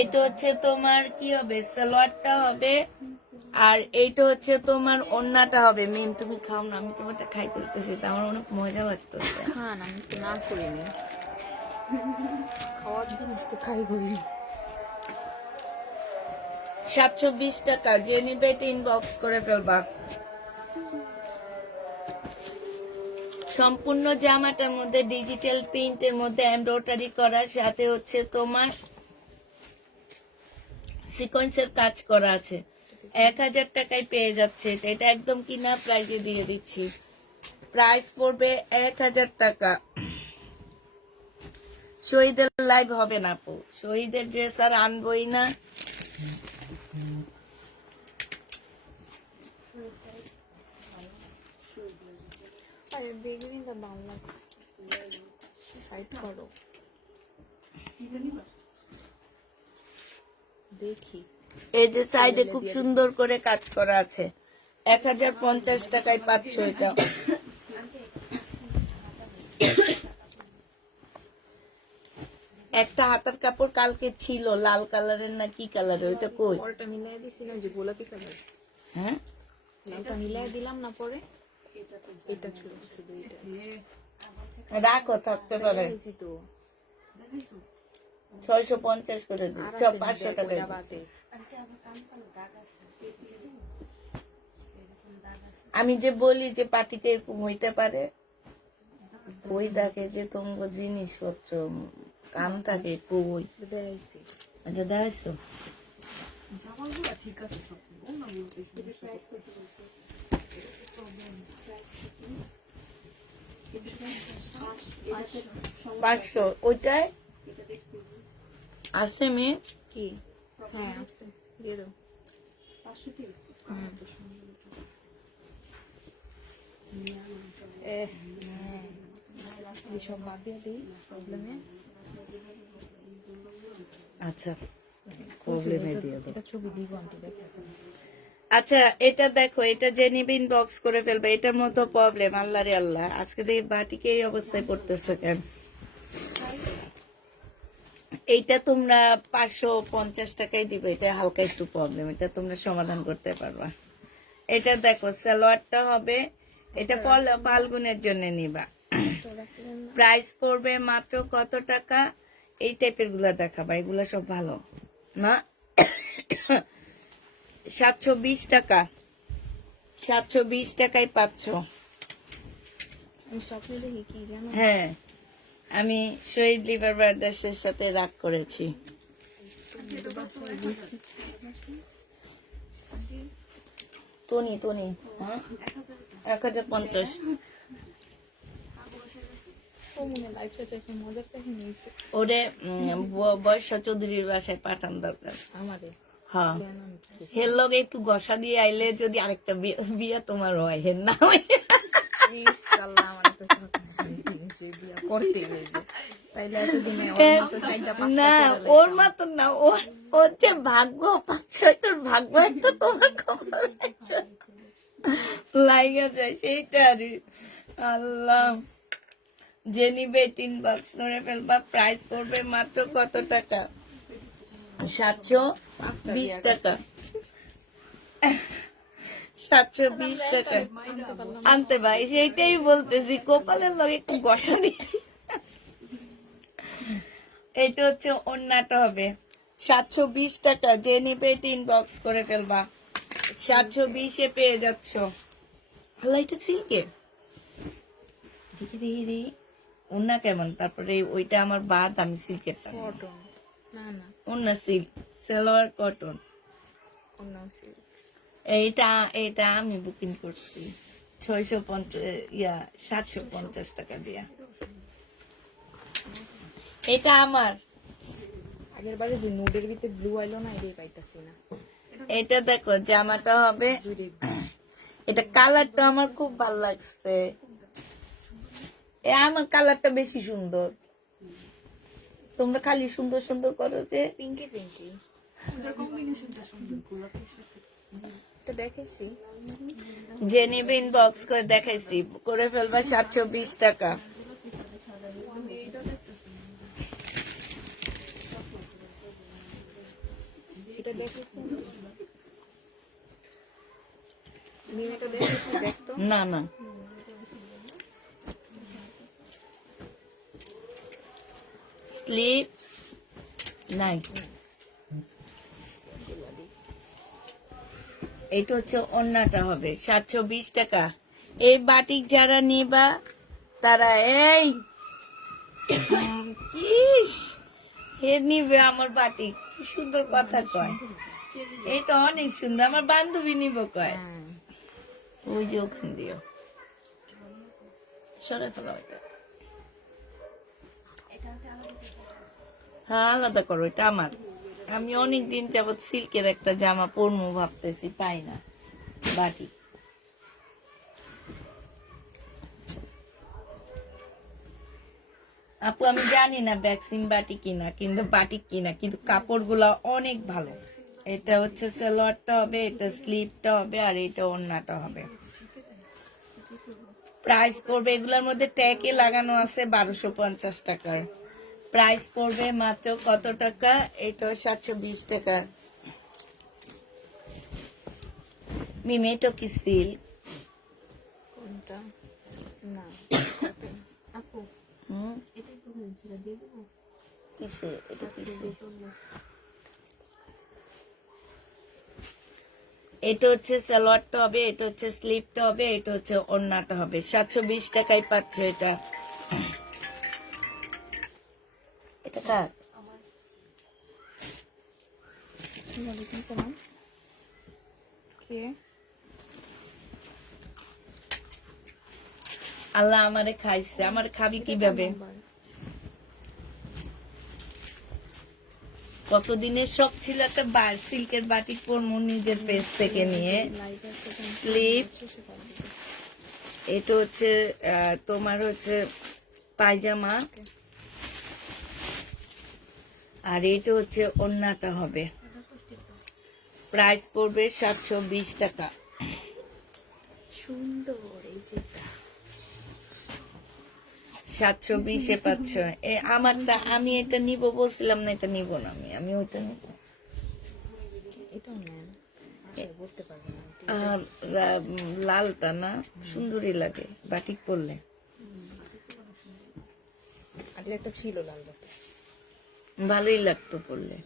এটা হচ্ছে তোমার কি হবে, সালোয়ারটা হবে, আর এইটা হচ্ছে তোমার ওড়নাটা হবে। মিম তুমি খাও না, আমি তোমারটা খাই ফেলতেছি, তো আমার অনেক মজা লাগতেছে। হ্যাঁ, আমি তো না করিনি। খাওয়ার জিনিস তো খাইবই। 720 টাকা। যে নিবে এটা ইনবক্স করে ফেলবা। সম্পূর্ণ জামাটার মধ্যে ডিজিটাল প্রিন্টের মধ্যে এমব্রয়ডারি করার সাথে হচ্ছে তোমার সিকোয়েন্সের কাজ করা আছে। 1000 টাকায় পেয়ে যাচ্ছে। এটা একদম কিনা প্রাইজে দিয়ে দিচ্ছি। প্রাইস পড়বে 1000 টাকা। শহীদের লাইভ হবে না আপু, শহীদের ড্রেস আর আনবই না। আরে বেগুনিটা ভালো লাগছে। সাইড করো দেখি। এই যে সাইডে খুব সুন্দর করে কাজ করা আছে। 1050 টাকায় পাচ্ছ এটা। একটা হাতার কাপড় কালকে ছিল লাল কালারের না কি কালারের, ওইটা কই? পরেটা মিলাই দিছিলাম, যে গোলাপি কালার। হ্যাঁ, লালটা মিলাই দিলাম না পরে। এটা ছিল শুধু এটা। রাখো, থাকতে পারে। দিছি তো 650 করে দিচ্ছি। আর আছে 500 ওইটা টাকা বাদে। আমি যে বলি যে পাটিতে এরকম হইতে পারে, ওই দেখে যে তোমার জিনিসপত্র কাম থাকে কই। দেখাইছি। আচ্ছা, দেখাইছো? ঠিক আছে সব। না বলতে প্রাইস কত বলছো? 500। ওইটাই আছে মেয়ে। কি? হ্যাঁ আছে, দিয়ে দাও। 500 দিয়ে। সব বাদ দিয়ে দিই প্রবলেমে। আচ্ছা, প্রবলেমে দিয়ে দাও। এটা ছবি দিব আন্টি, দেখো। আচ্ছা, এটা দেখো, এটা যে নিবে ইনবক্স করে ফেলবে। এটার মতো প্রবলেম, আল্লাহ রে আল্লাহ। আজকে দেখি বাটিকে এই অবস্থায় পড়তেছে কেন? এইটা তোমরা 550 টাকায় দিবে, এটা হালকা একটু প্রবলেম, এটা তোমরা সমাধান করতে পারবা। এটা দেখো সালোয়ারটা হবে, এটা ফাল্গুনের জন্য নিবা। প্রাইস পড়বে মাত্র কত টাকা? এই টাইপের গুলা দেখাবা, এগুলা সব ভালো না। 720 টাকা, 720 টাকায় পাচ্ছ। আমি স্বপ্নে দেখি কি জানো, হ্যাঁ, আমি শহীদ লিভার ব্রাদার্সের সাথে রাগ করেছি। বাসায় গেছি টনি হ্যাঁ 1050। ও মনে লাইফ শেষে একটা মজার কাহিনী হয়েছে ওরে বর্ষা চৌধুরীর বাসায় পাঠান দরকার। আমাদের হ্যাঁ, হের লগে একটু ঘষা দিয়ে আইলে যদি আরেকটা বিয়া তোমার হয়, হের না হয়। ইনশাআল্লাহ আমার তো শখ যে বিয়ে করতে হইবে, তাইলে এতদিনে ওর তো 4টা 5টা না, ওর মতো না, ওর যে ভাগ্য পাচ্ছ, এটার ভাগ্য একটা তোমার লাইগা যায় সেইটা। আর আল্লাহ, যে নিবে 3 বক্স করে ফেলবা। প্রাইস পড়বে মাত্র কত টাকা? 720 টাকা, 720 টাকা আনতে ভাই, সেইটাই বলতেছি, কপালের লগে একটু ঘষা দিয়ে। এটা হচ্ছে ওন্নাটা হবে 720 টাকা, যে নিবে 3 বক্স করে ফেলবা। 720 পেয়ে যাচ্ছ। আল্লাহ, এটা সিল্কের, দেখি ওন্না কেমন। তারপরে ওইটা আমার বাদ, আমি সিল্কের কটন না না ওন্না সিল্ক, সালোয়ার কটন। অন্য সিল্ক এইটা আমি বুকিং করছি 750 টাকা দিয়া। এটা আমার। আগের বারে যে নোডের ভিতরে ব্লু আইলো না, এটাই পাইতাছি না। এটা দেখো জামাটা হবে, এটা কালারটা আমার খুব ভালো লাগছে। আমার কালারটা বেশি সুন্দর, তোমরা খালি সুন্দর সুন্দর করো যে। পিঙ্কি পিঙ্কি এটা দেখেছি, যে নিবে ইনবক্স করে দেখাইছি, করে ফেলবা 720 টাকা। এটা দেখেছি মিমেটা দেখেছি, দেখতো না স্লিপ নাই। এটা হচ্ছে ওন্নাটা হবে 720 টাকা। এই বাটিক যারা নিবা তারা এই ইস, হে নিবে আমার বাটিক, কি সুন্দর কথা কয়। এটা অনেক সুন্দর, আমার বান্ধবী নিব কয়। ওই যে ওখান দিও সরে ফেলা ওইটা। হ্যাঁ, আলাদা করো, এটা আমার। আমি অনেক দিন যাবত সিল্কের একটা জামা পরবো ভাবতেছি, পাই না। বাটি আপু, আমি জানি না ভ্যাকসিন বাটি কিনা, কিন্তু বাটিক কিনা, কিন্তু কাপড় গুলা অনেক ভালো। এটা হচ্ছে সালোয়ারটা হবে, এটা স্লিপটা হবে, আর এটা ওড়নাটা হবে। প্রাইস পড়বে, এগুলোর মধ্যে ট্যাগে লাগানো আছে 1250 টাকায়। প্রাইস পড়বে মাত্র কত টাকা? এটা 720 টাকা। মিমে, এটা কি সিল্ক? কোনটা না আপু এটা একটু ছেড়ে দিয়ে দেবো, কিসে এটা? কিসে? এটা হচ্ছে সালোয়ারটা হবে, এটা হচ্ছে স্লিপটা হবে, এটা হচ্ছে ওড়নাটা হবে। 720 টাকায় পাচ্ছ এটা। এটা কার? ওয়ালাইকুম সালাম। কে? আল্লাহ আমারে খাইছে, আমার খাবি কিভাবে? কতদিনের শখ ছিল একটা সিল্কের বাটিক পরবো নিজের পেজ থেকে নিয়ে। স্লিপ, এটা হচ্ছে তোমার হচ্ছে পায়জামা, আর এটা হচ্ছে ওড়নাটা হবে। প্রাইস পড়বে 720 টাকা। সুন্দর এই যেটা 720-এ পাচ্ছ। আমারটা আমি এটা নিব বলছিলাম না, এটা নিব না, আমি ওইটা নিব। এটাও নেন, আশায় বলতে পারবো না। আর লালটা না সুন্দরই লাগে বাটিক পরলে। আগলে একটা ছিল লাল বাটি, ভালোই লাগতো পরলে।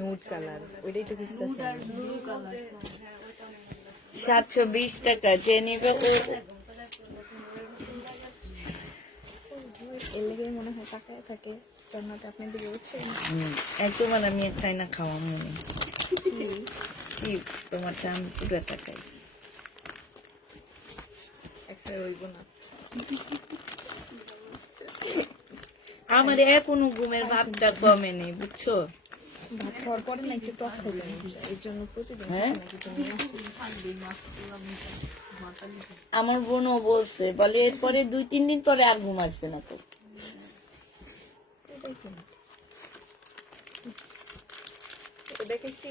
নুড কালার, ওইটাই তো খুঁজতেছি। 720 টাকা, যে নিবে এর লেগে মনে হয় তাকায় থাকে, কেননা আপনি দিকে উঠছেন। একদম। আর আমি খাই না, খাওয়া মনে চিপস তোমারটা আমি পুরো টাকাই। একটা রইব না। আমার এখনো ঘুমের ভাবটা কমে নেই, বুঝছো? ভাত খাওয়ার পরে না একটু টক খাইলে এর জন্য প্রতিদিন হ্যাঁ? কিছু না কিছু নিয়ে আসি। আমার বোনও বলছে, বলে এরপরে 2-3 দিন পরে আর ঘুম আসবে না তো। দেখুন, এটা দেখেছি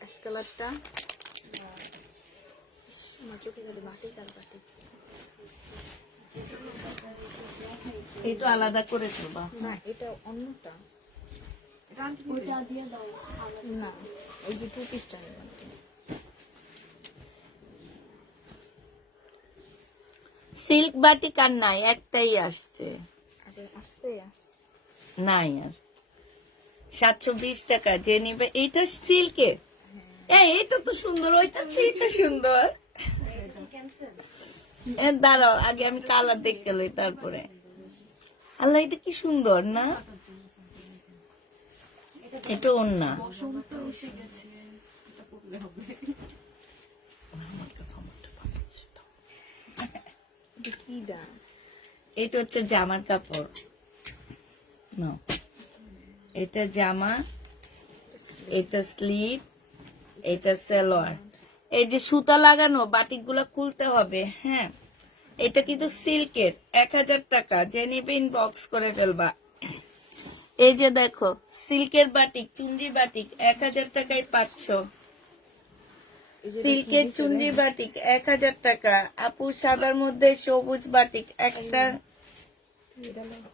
অ্যাশ কালারটা, আমার চোখে গেলে বাকি তার বাটি। একটু আলাদা করে ফেলবা। না, এটা অন্যটা। ওইটা দিয়ে দাও। না, ওই যে 2 পিসটা নেবেন। সিল্ক বাটিক আর নাই, একটাই আসছে। আরে আসছে নাই আর। 720 টাকা, যে নিবে। এইটা সিল্কের, এইটা তো সুন্দর, ওইটা এটা সুন্দর। দাঁড়াও, আগে আমি কালার দেখতে লই, তারপরে। আল্লাহ, এটা কি সুন্দর না? এটা ওন্না। এটা কি দাম? এটা হচ্ছে জামার কাপড়। নাও, এটা জামা, এটা স্লিভ, এটা সালোয়ার। এই যে সুতা লাগানো বাটিক গুলা খুলতে হবে, হ্যাঁ। এটা কিন্তু সিল্কের, 1000 টাকা, যে নিবে ইনবক্স করে ফেলবা। এই যে দেখো, সিল্কের বাটিক, চুন্ডি বাটিক 1000 টাকায় পাচ্ছ। সিল্কের চুন্ডি বাটিক 1000 টাকা। আপু, সাদার মধ্যে সবুজ বাটিক একটা। এটা নাও।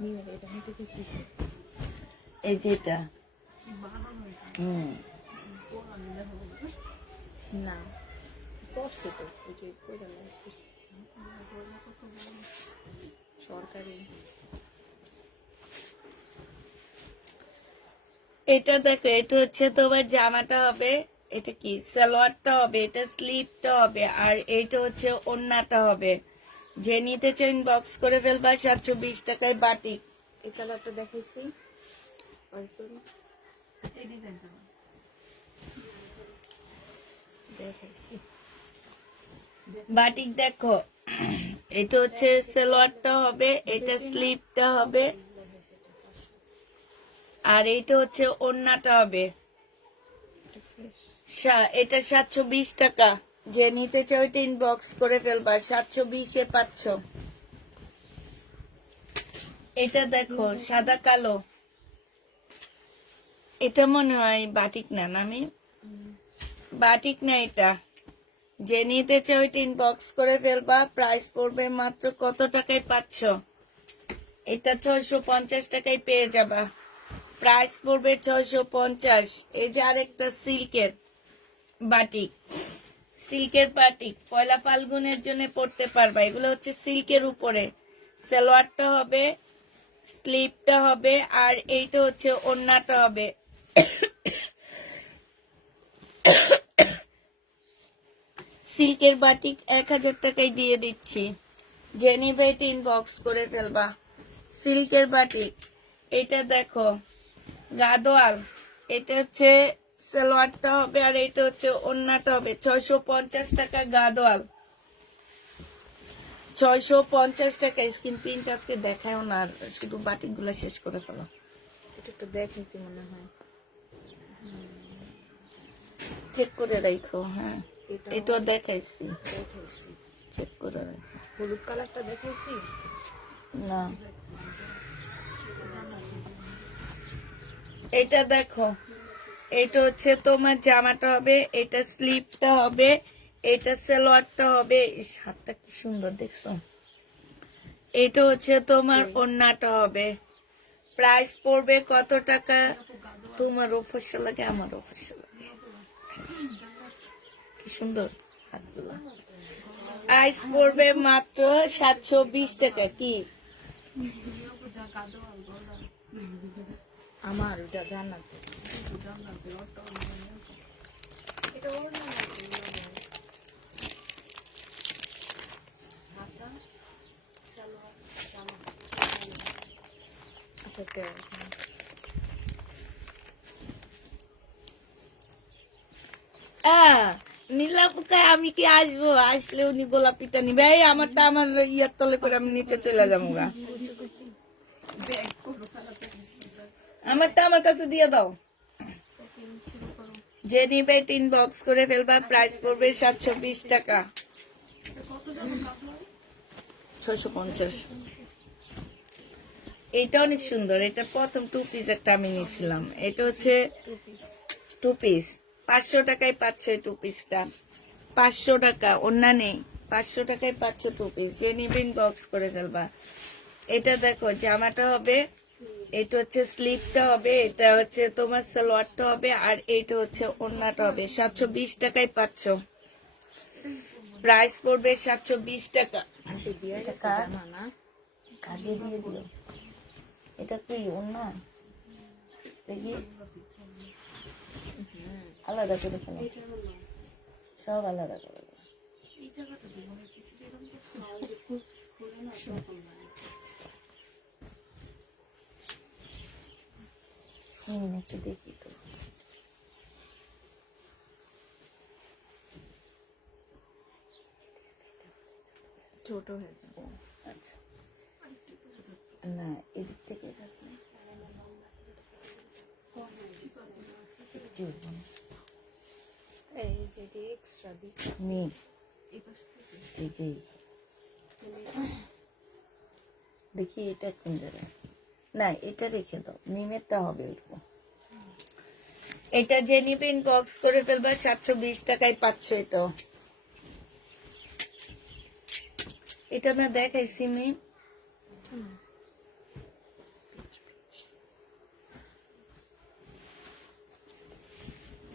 নিয়ে এটা নিতে কিছু এই যেটা না করছে তো, ওই যে কইরা লাইট করছে সরকারি। এটা দেখো, এটা হচ্ছে তোমার জামাটা হবে, এটা কি সালোয়ারটা হবে, এটা স্লিভটা হবে, আর এইটা হচ্ছে ওন্নাটা হবে। যে নিতে চাও ইনবক্স করে ফেলবা। 720 টাকায় বাটিক। এই কালারটা দেখাইছি, পার্পল দেখাইছি। বাটিক দেখো, এটা হচ্ছে সালোয়ারটা হবে, এটা স্লিভটা হবে, আর এইটা হচ্ছে ওন্নাটা হবে। এটা 720 টাকা, যে নিতে চাও এটা ইনবক্স করে ফেলবা। 720-এ পাচ্ছ। এটা দেখো, সাদা কালো, এটা মনে হয় বাটিক না, আমি বাটিক না এটা। যে নিতে চাও এটা ইনবক্স করে ফেলবা। প্রাইস পড়বে মাত্র কত টাকায় পাচ্ছ? এটা 650 টাকায় পেয়ে যাবা। প্রাইস পড়বে 650। এই যে আরেকটা সিল্কের বাটিক, সিল্কের বাটিক পয়লা ফাল্গুনের জন্য পড়তে পারবা। এগুলো হচ্ছে সিল্কের উপরে, সালোয়ারটা হবে, স্লিভটা হবে, আর এইটা হচ্ছে ওন্নাটা হবে। সিল্কের বাটিক 1000 টাকায় দিয়ে দিচ্ছি। যে নিবে এটা ইনবক্স করে ফেলবা। সিল্কের বাটিক, এটা দেখো গাদোয়াল, এটা হচ্ছে সালোয়ারটা হবে, আর এটা হচ্ছে ওন্নাটা হবে। 650 টাকা গাদোয়াল, 650 টাকা। স্ক্রিন প্রিন্ট আজকে দেখাও না, আর শুধু বাটিক গুলা শেষ করে ফেলো। এটা একটু দেখাইছি মনে হয়, চেক করে রাখো। হ্যাঁ, এটা দেখাইছি, দেখাইছি। চেক করে রাখো। হলুদ কালারটা দেখাইছি না, এটা দেখো, এটা হচ্ছে তোমার জামাটা হবে, এটা স্লিপটা হবে, এটা সালোয়ারটা হবে। ইস, হাতটা কি সুন্দর দেখছো। এটা হচ্ছে তোমার ওড়নাটা হবে। প্রাইস পড়বে কত টাকা? তোমার অফিসে লাগে, আমার অফিসে লাগে। কি সুন্দর হাতগুলো। প্রাইস পড়বে মাত্র 720 টাকা। কি আমার ওটা জান্নাত আচ্ছা নীলাপুকায় আমি কি আসবো? আসলে উনি গোলাপিটা নিবে। এই আমারটা আমার ইয়ার তলে করে আমি নিচে চলে যাবো গা। আমারটা আমার কাছে দিয়ে দাও। যে নিবে 3 বক্স করে ফেলবা। প্রাইস পড়বে 720 টাকা। 650। এটা অনেক সুন্দর। এটা প্রথম 2 পিস একটা আমি নিয়েছিলাম। এটা হচ্ছে 2 পিস 500 টাকায় পাচ্ছ। 2 পিসটা 500 টাকা। অন্য নেই, 500 টাকায় পাচ্ছ 2 পিস। যে নিবেন বক্স করে ফেলবা। এটা দেখো জামাটা হবে, এটা হচ্ছে স্লিপটা হবে, এটা হচ্ছে তোমার সালোয়ারটা হবে, আর এইটা হচ্ছে ওড়নাটা হবে। 720 টাকায় পাচ্ছ। প্রাইস পড়বে 720 টাকা। কাজে দিয়ে দিল। এটা কি ওড়না? দেখি আলাদা করে ফেলো, সব আলাদা করে দাও। একটু দেখি তো। ছোট হয়ে যাবে। আচ্ছা, না এদিক থেকে এই যে এক্সট্রা দিই দেখি এটা কোন জায়গায়। না এটা রেখে দাও, নিমেরটা হবে এরকম। এটা যে নিবেন বক্স করে ফেলবা। 720 টাকায় পাচ্ছ। এটা না দেখাইছি মেয়ে।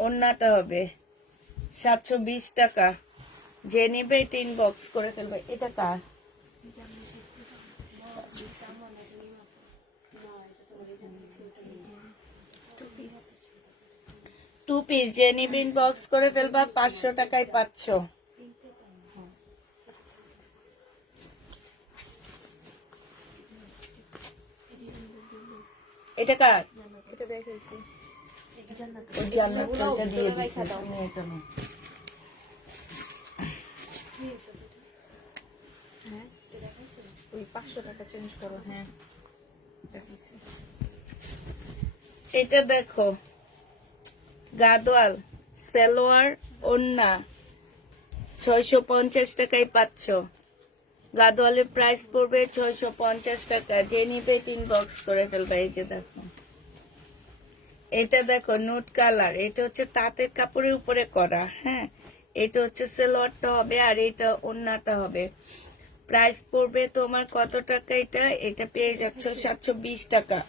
ওড়নাটা হবে 720 টাকা। যে নিবে 3 বক্স করে ফেলবে। এটা কার? 2 পিস। যে নিবেন বক্স করে ফেলবা। 500 টাকায় পাচ্ছ। এটা কার? এটা দেখাইছি ওই জান্নাতটা দিয়ে দিচ্ছি। তুমি এটা নাও। হ্যাঁ ওই 500 টাকা চেঞ্জ করো। হ্যাঁ দেখাইছি। এটা দেখো গাদোয়াল সালোয়ার ওড়না 650 টাকায় পাচ্ছ। গাদোয়ালের প্রাইস পড়বে 650 টাকা। যে নিবে 3 বক্স করে ফেলবে। এই যে দেখো, এটা দেখো নোট কালার। এটা হচ্ছে তাঁতের কাপড়ের উপরে করা। হ্যাঁ, এটা হচ্ছে সালোয়ারটা হবে, আর এটা ওড়নাটা হবে। প্রাইস পড়বে তোমার কত টাকা? এটা পেয়ে যাচ্ছ 720 টাকা।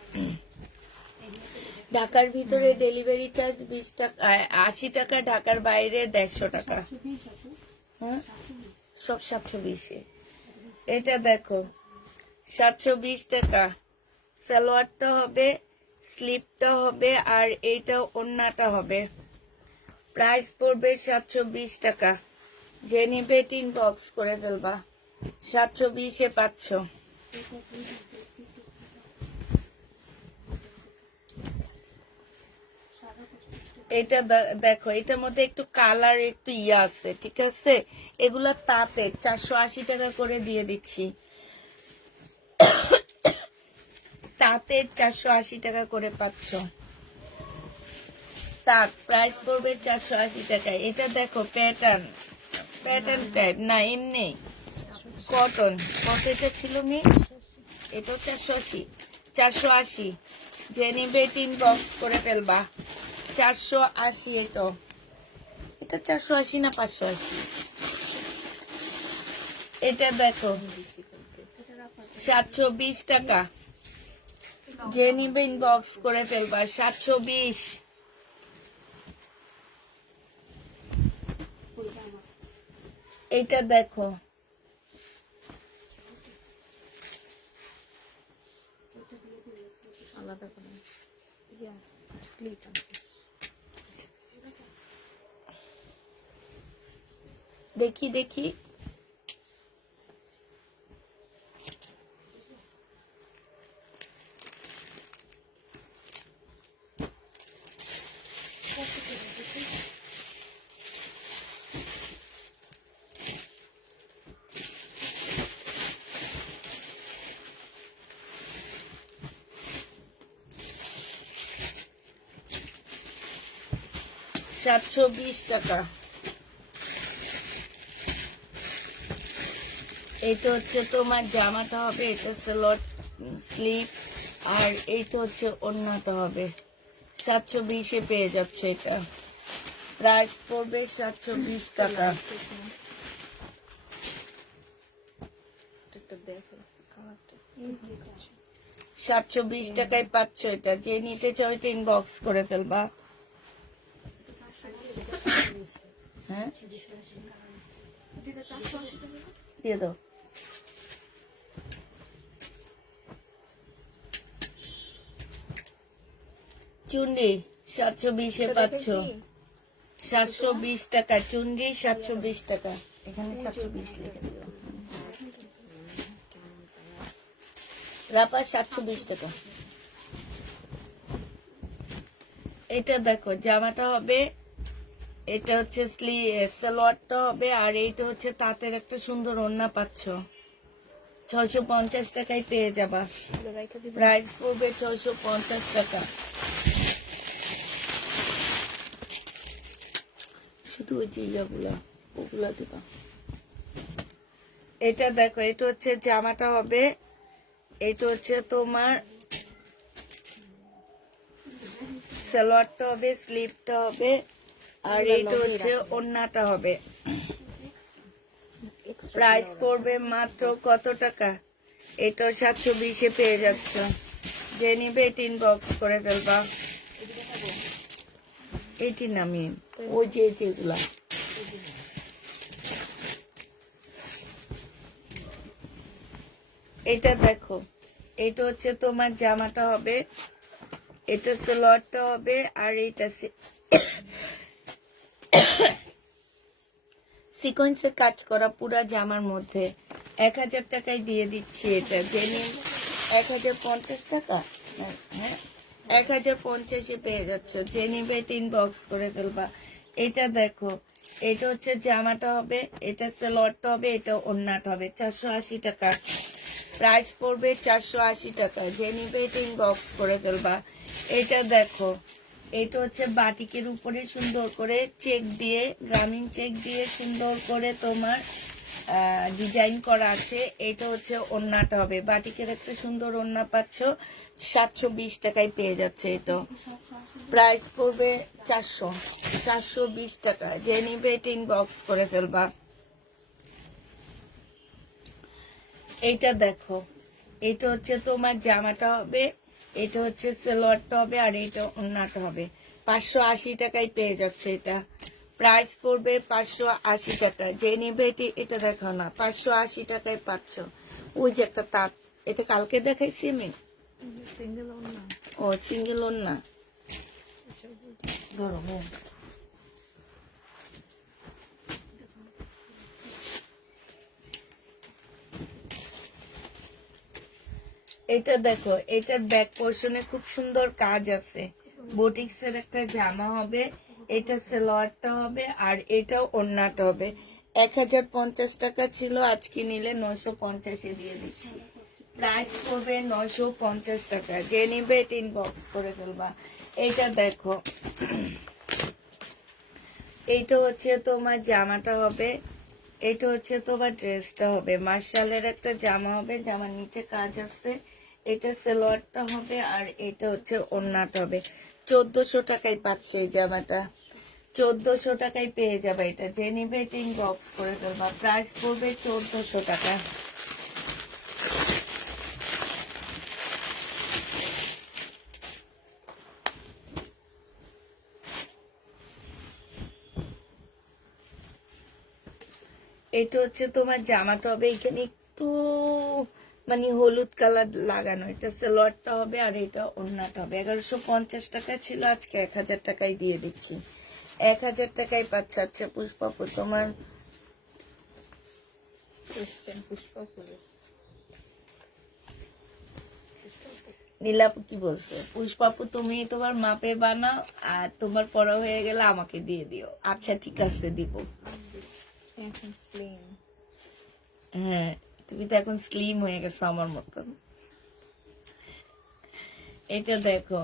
ঢাকার ভিতরে ডেলিভারি চার্জ 20 টাকা, 80 টাকা। ঢাকার বাইরে 150 টাকা। হ্যাঁ, সব 720। এটা দেখো 720 টাকা। সালোয়ারটা হবে, স্লিপটা হবে, আর এইটা ওড়নাটা হবে। প্রাইস পড়বে 720 টাকা। যে নিবে 3 বক্স করে ফেলবা। 720-এ পাচ্ছ। এটা দেখো, এটার মধ্যে একটু কালার একটু ইয়ে আছে, ঠিক আছে। এগুলা তাঁতে 480 টাকা করে দিয়ে দিচ্ছি। তাঁতে 480 টাকা করে পাচ্ছ। তাঁত প্রাইস পড়বে 480 টাকা। এটা দেখো প্যাটার্ন টাইপ না, এমনি কটন। কত এটা ছিল মি? এটা 480। যে নিবে 3 বক্স করে ফেলবা। 480 এটা। এটা 480 না 580? এটা দেখো 720 টাকা। যে নিবে ইনবক্স করে ফেলবা 720। এটা দেখো আলাদা করে স্লিপ দেখি দেখি। $720 টাকা। এটা হচ্ছে তোমার জামাটা হবে, এটা স্লট স্লিপ, আর এইটা হচ্ছে ওড়নাটা হবে। 720-এ পেয়ে যাচ্ছে এটা। প্রাইস পড়বে 720 টাকা। একটা দেখো কালারটা 720 টাকায় পাচ্ছ এটা। যে নিতে চাও এটা ইনবক্স করে ফেলবা। হ্যাঁ দিয়ে দাও। চুন্ডি 720-এ পাচ্ছ। 720 টাকা চুন্ডি, 720 টাকা। এখানে 720 লিখে দিও। রাপা 720 টাকা। এটা দেখো জামাটা হবে, এটা হচ্ছে সালোয়ারটা হবে, আর এইটা হচ্ছে তাঁতের একটা সুন্দর ওড়না পাচ্ছ। 650 টাকায় পেয়ে যাবা। প্রাইস পড়বে 650 টাকা। শুধু ওই যে ইয়াগুলা ওগুলা দিবা। এটা দেখো, এটা হচ্ছে জামাটা হবে, এটা হচ্ছে তোমার সালোয়ারটা হবে, স্লিপটা হবে, আর এইটা হচ্ছে ওড়নাটা হবে। প্রাইস পড়বে মাত্র কত টাকা? এটা 720-এ পেয়ে যাচ্ছ। যে নিবে এটা ইনবক্স করে ফেলবা। এটি নামিয়ে ওই যে যেগুলা। এটা দেখো, এটা হচ্ছে তোমার জামাটা হবে, এটা সালোয়ারটা হবে, আর এইটা সিকোয়েন্সে কাজ করা পুরা জামার মধ্যে। 1000 টাকায় দিয়ে দিচ্ছি এটা। জেনে 1050 টাকা। হ্যাঁ 1050-এ পেয়ে যাচ্ছ। যে নিবে এটা ইনবক্স করে ফেলবা। এটা দেখো, এটা হচ্ছে জামাটা হবে, এটা সালোয়ারটা হবে, এটা ওড়নাটা হবে। 480 টাকা। প্রাইস পড়বে 480 টাকা। যে নিবে এটা ইনবক্স করে ফেলবা। এটা দেখো, এটা হচ্ছে বাটিকের উপরে সুন্দর করে চেক দিয়ে, গ্রামীণ চেক দিয়ে সুন্দর করে তোমার ডিজাইন করা আছে। এটা হচ্ছে ওড়নাটা হবে, বাটিকের একটা সুন্দর ওড়না পাচ্ছ। 720 টাকায় পেয়ে যাচ্ছে এটা। প্রাইস পড়বে 720 টাকা। যে নিবে এটা ইনবক্স করে ফেলবা। এইটা দেখো, এটা হচ্ছে তোমার জামাটা হবে, এটা হচ্ছে সালোয়ারটা হবে, আর এটা ওড়নাটা হবে। 580 টাকায় পেয়ে যাচ্ছে এটা। প্রাইস পড়বে 580 টাকা। যে নিবে এটা দেখো না, 580 টাকায় পাচ্ছ। ওই যে একটা তাঁত, এটা কালকে দেখাইছি আমি। সিঙ্গেল ওড়না। ও সিঙ্গেল ওড়না। ধরো হ্যাঁ। এটা দেখো, এটার ব্যাক পোর্শনে খুব সুন্দর কাজ আছে। বুটিক্স এর একটা জামা হবে, এটা সালোয়ারটা হবে, আর এটাও ওড়নাটা হবে। 1050 টাকা ছিল, আজকে নিলে 950-এ দিয়ে দিচ্ছি। প্রাইস করবে 950 টাকা। যে নিবে এটা ইনবক্স করে ফেলবা। এইটা দেখো, এইটা হচ্ছে তোমার জামাটা হবে, এটা হচ্ছে তোমার ড্রেসটা হবে। মার্শালের একটা জামা হবে, জামার নিচে কাজ আছে। এটা সালোয়ারটা হবে আর এটা হচ্ছে ওড়নাটা হবে। 1400 টাকায় পাচ্ছে এই জামাটা, 1400 টাকায় পেয়ে যাবে। এটা যে নিবে টিং বক্স করে ফেলবা, প্রাইস পড়বে 1400 টাকা। এটা হচ্ছে তোমার জামাটা হবে এখানে একটু মানে হলুদ কালার লাগানো, এটা সালোয়ারটা হবে আর এটা ওড়নাটা হবে। 1150 টাকা ছিল, আজকে 1000 টাকায় দিয়ে দিচ্ছি, 1000 টাকায় পাচ্ছে। আচ্ছা পুষ্পাপু তোমার কোশ্চেন পুষ্পাপুর নীলাপু কি বলছে? পুষ্পাপু তুমি তোমার মাপে বানাও আর তোমার পড়া হয়ে গেলে আমাকে দিয়ে দিও। আচ্ছা ঠিক আছে, দিব। এখন স্লিম হ্যাঁ, তুমি তো এখন স্লিম হয়ে গেছো আমার মতন। এটা দেখো,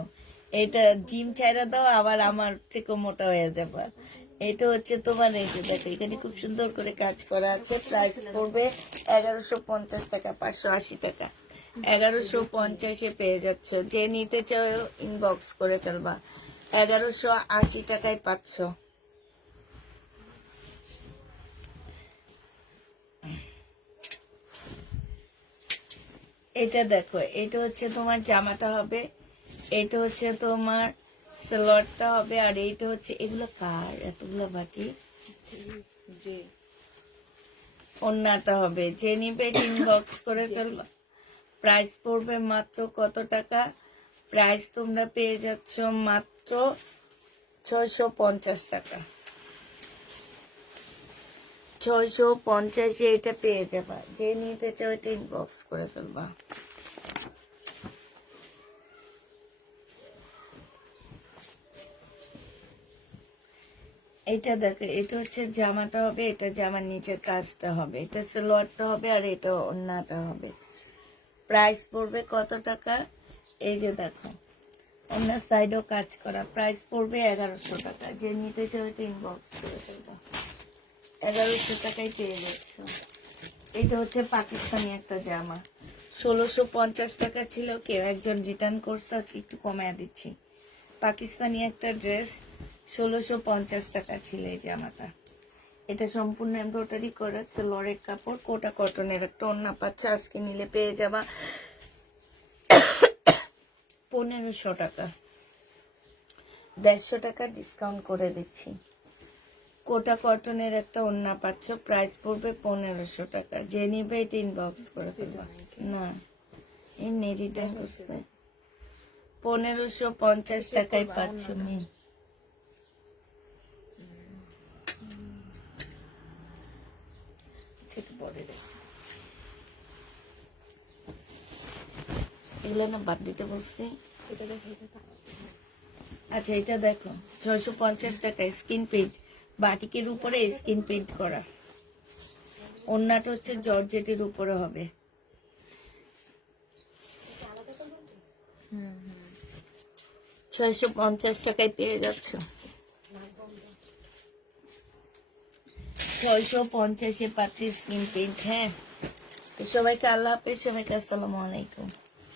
এটা জিম ছাইরা দাও আবার আমার থেকে মোটা হয়ে যাবে। এটা হচ্ছে তোমার, এই যে দেখো এখানে খুব সুন্দর করে কাজ করা আছে। প্রাইস পড়বে 1150 টাকা, 580 টাকা। 1150-এ পেয়ে যাচ্ছ, যে নিতে চাও ইনবক্স করে ফেলবা। 1180 টাকায় পাচ্ছ। এটা দেখো, এটা হচ্ছে তোমার জামাটা হবে, এটা হচ্ছে তোমার সালোয়ারটা হবে আর এইটা হচ্ছে, এগুলো কার এতগুলো বাটি? যে ওড়নাটা হবে। যে নিবে ইনবক্স করে ফেলবা। প্রাইস পড়বে মাত্র কত টাকা? প্রাইস তোমরা পেয়ে যাচ্ছ মাত্র 650 টাকা। 650-এ এটা পেয়ে যাবা। যে নিতে চাও এটা ইনবক্স করে ফেলবা। এটা দেখো, এটা হচ্ছে জামাটা হবে, এটা জামার নিচের কাজটা হবে, এটা সালোয়ারটা হবে আর এটা ওড়নাটা হবে। প্রাইস পড়বে কত টাকা? এই যে দেখো ওড়নার সাইডও কাজ করা, প্রাইস পড়বে 1100 টাকা। যে নিতে চাও এটা ইনবক্স করে ফেলবা। 1100 টাকায় পেয়ে যাচ্ছ। এটা হচ্ছে পাকিস্তানি একটা জামা, 1650 টাকা ছিল, কেউ একজন রিটার্ন করছে, আজকে একটু কমায় দিচ্ছি। পাকিস্তানি একটা ড্রেস, 1650 টাকা ছিল এই জামাটা। এটা সম্পূর্ণ এমব্রয়ডারি করা সালোয়ারের কাপড়, কোটা কটনের একটা ওড়না পাচ্ছে। আজকে নিলে পেয়ে যাবা 1500 টাকা, 150 টাকা ডিসকাউন্ট করে দিচ্ছি। কোটা কটনের একটা ওড়না পাচ্ছ, প্রাইস পড়বে 1500 টাকা। যে নিবে এটা ইনবক্স করে দেবা। না এমনি রিটার্ন করছে, 1550 টাকায় পাচ্ছ। মেয়ে এগুলো না বাদ দিতে বলছি। এটা দেখো এটা আচ্ছা এটা দেখো, 650 টাকা স্কিন প্রিন্ট, বাটিকের উপরে স্কিন প্রিন্ট করা। ওড়নাটা হচ্ছে জর্জেটের উপরে হবে। 650 টাকায় পেয়ে যাচ্ছ। 650-এ পাচ্ছি স্কিন প্রিন্ট। হ্যাঁ, তো সবাইকে আল্লাহ হাফেজ, সবাইকে আসসালামু আলাইকুম।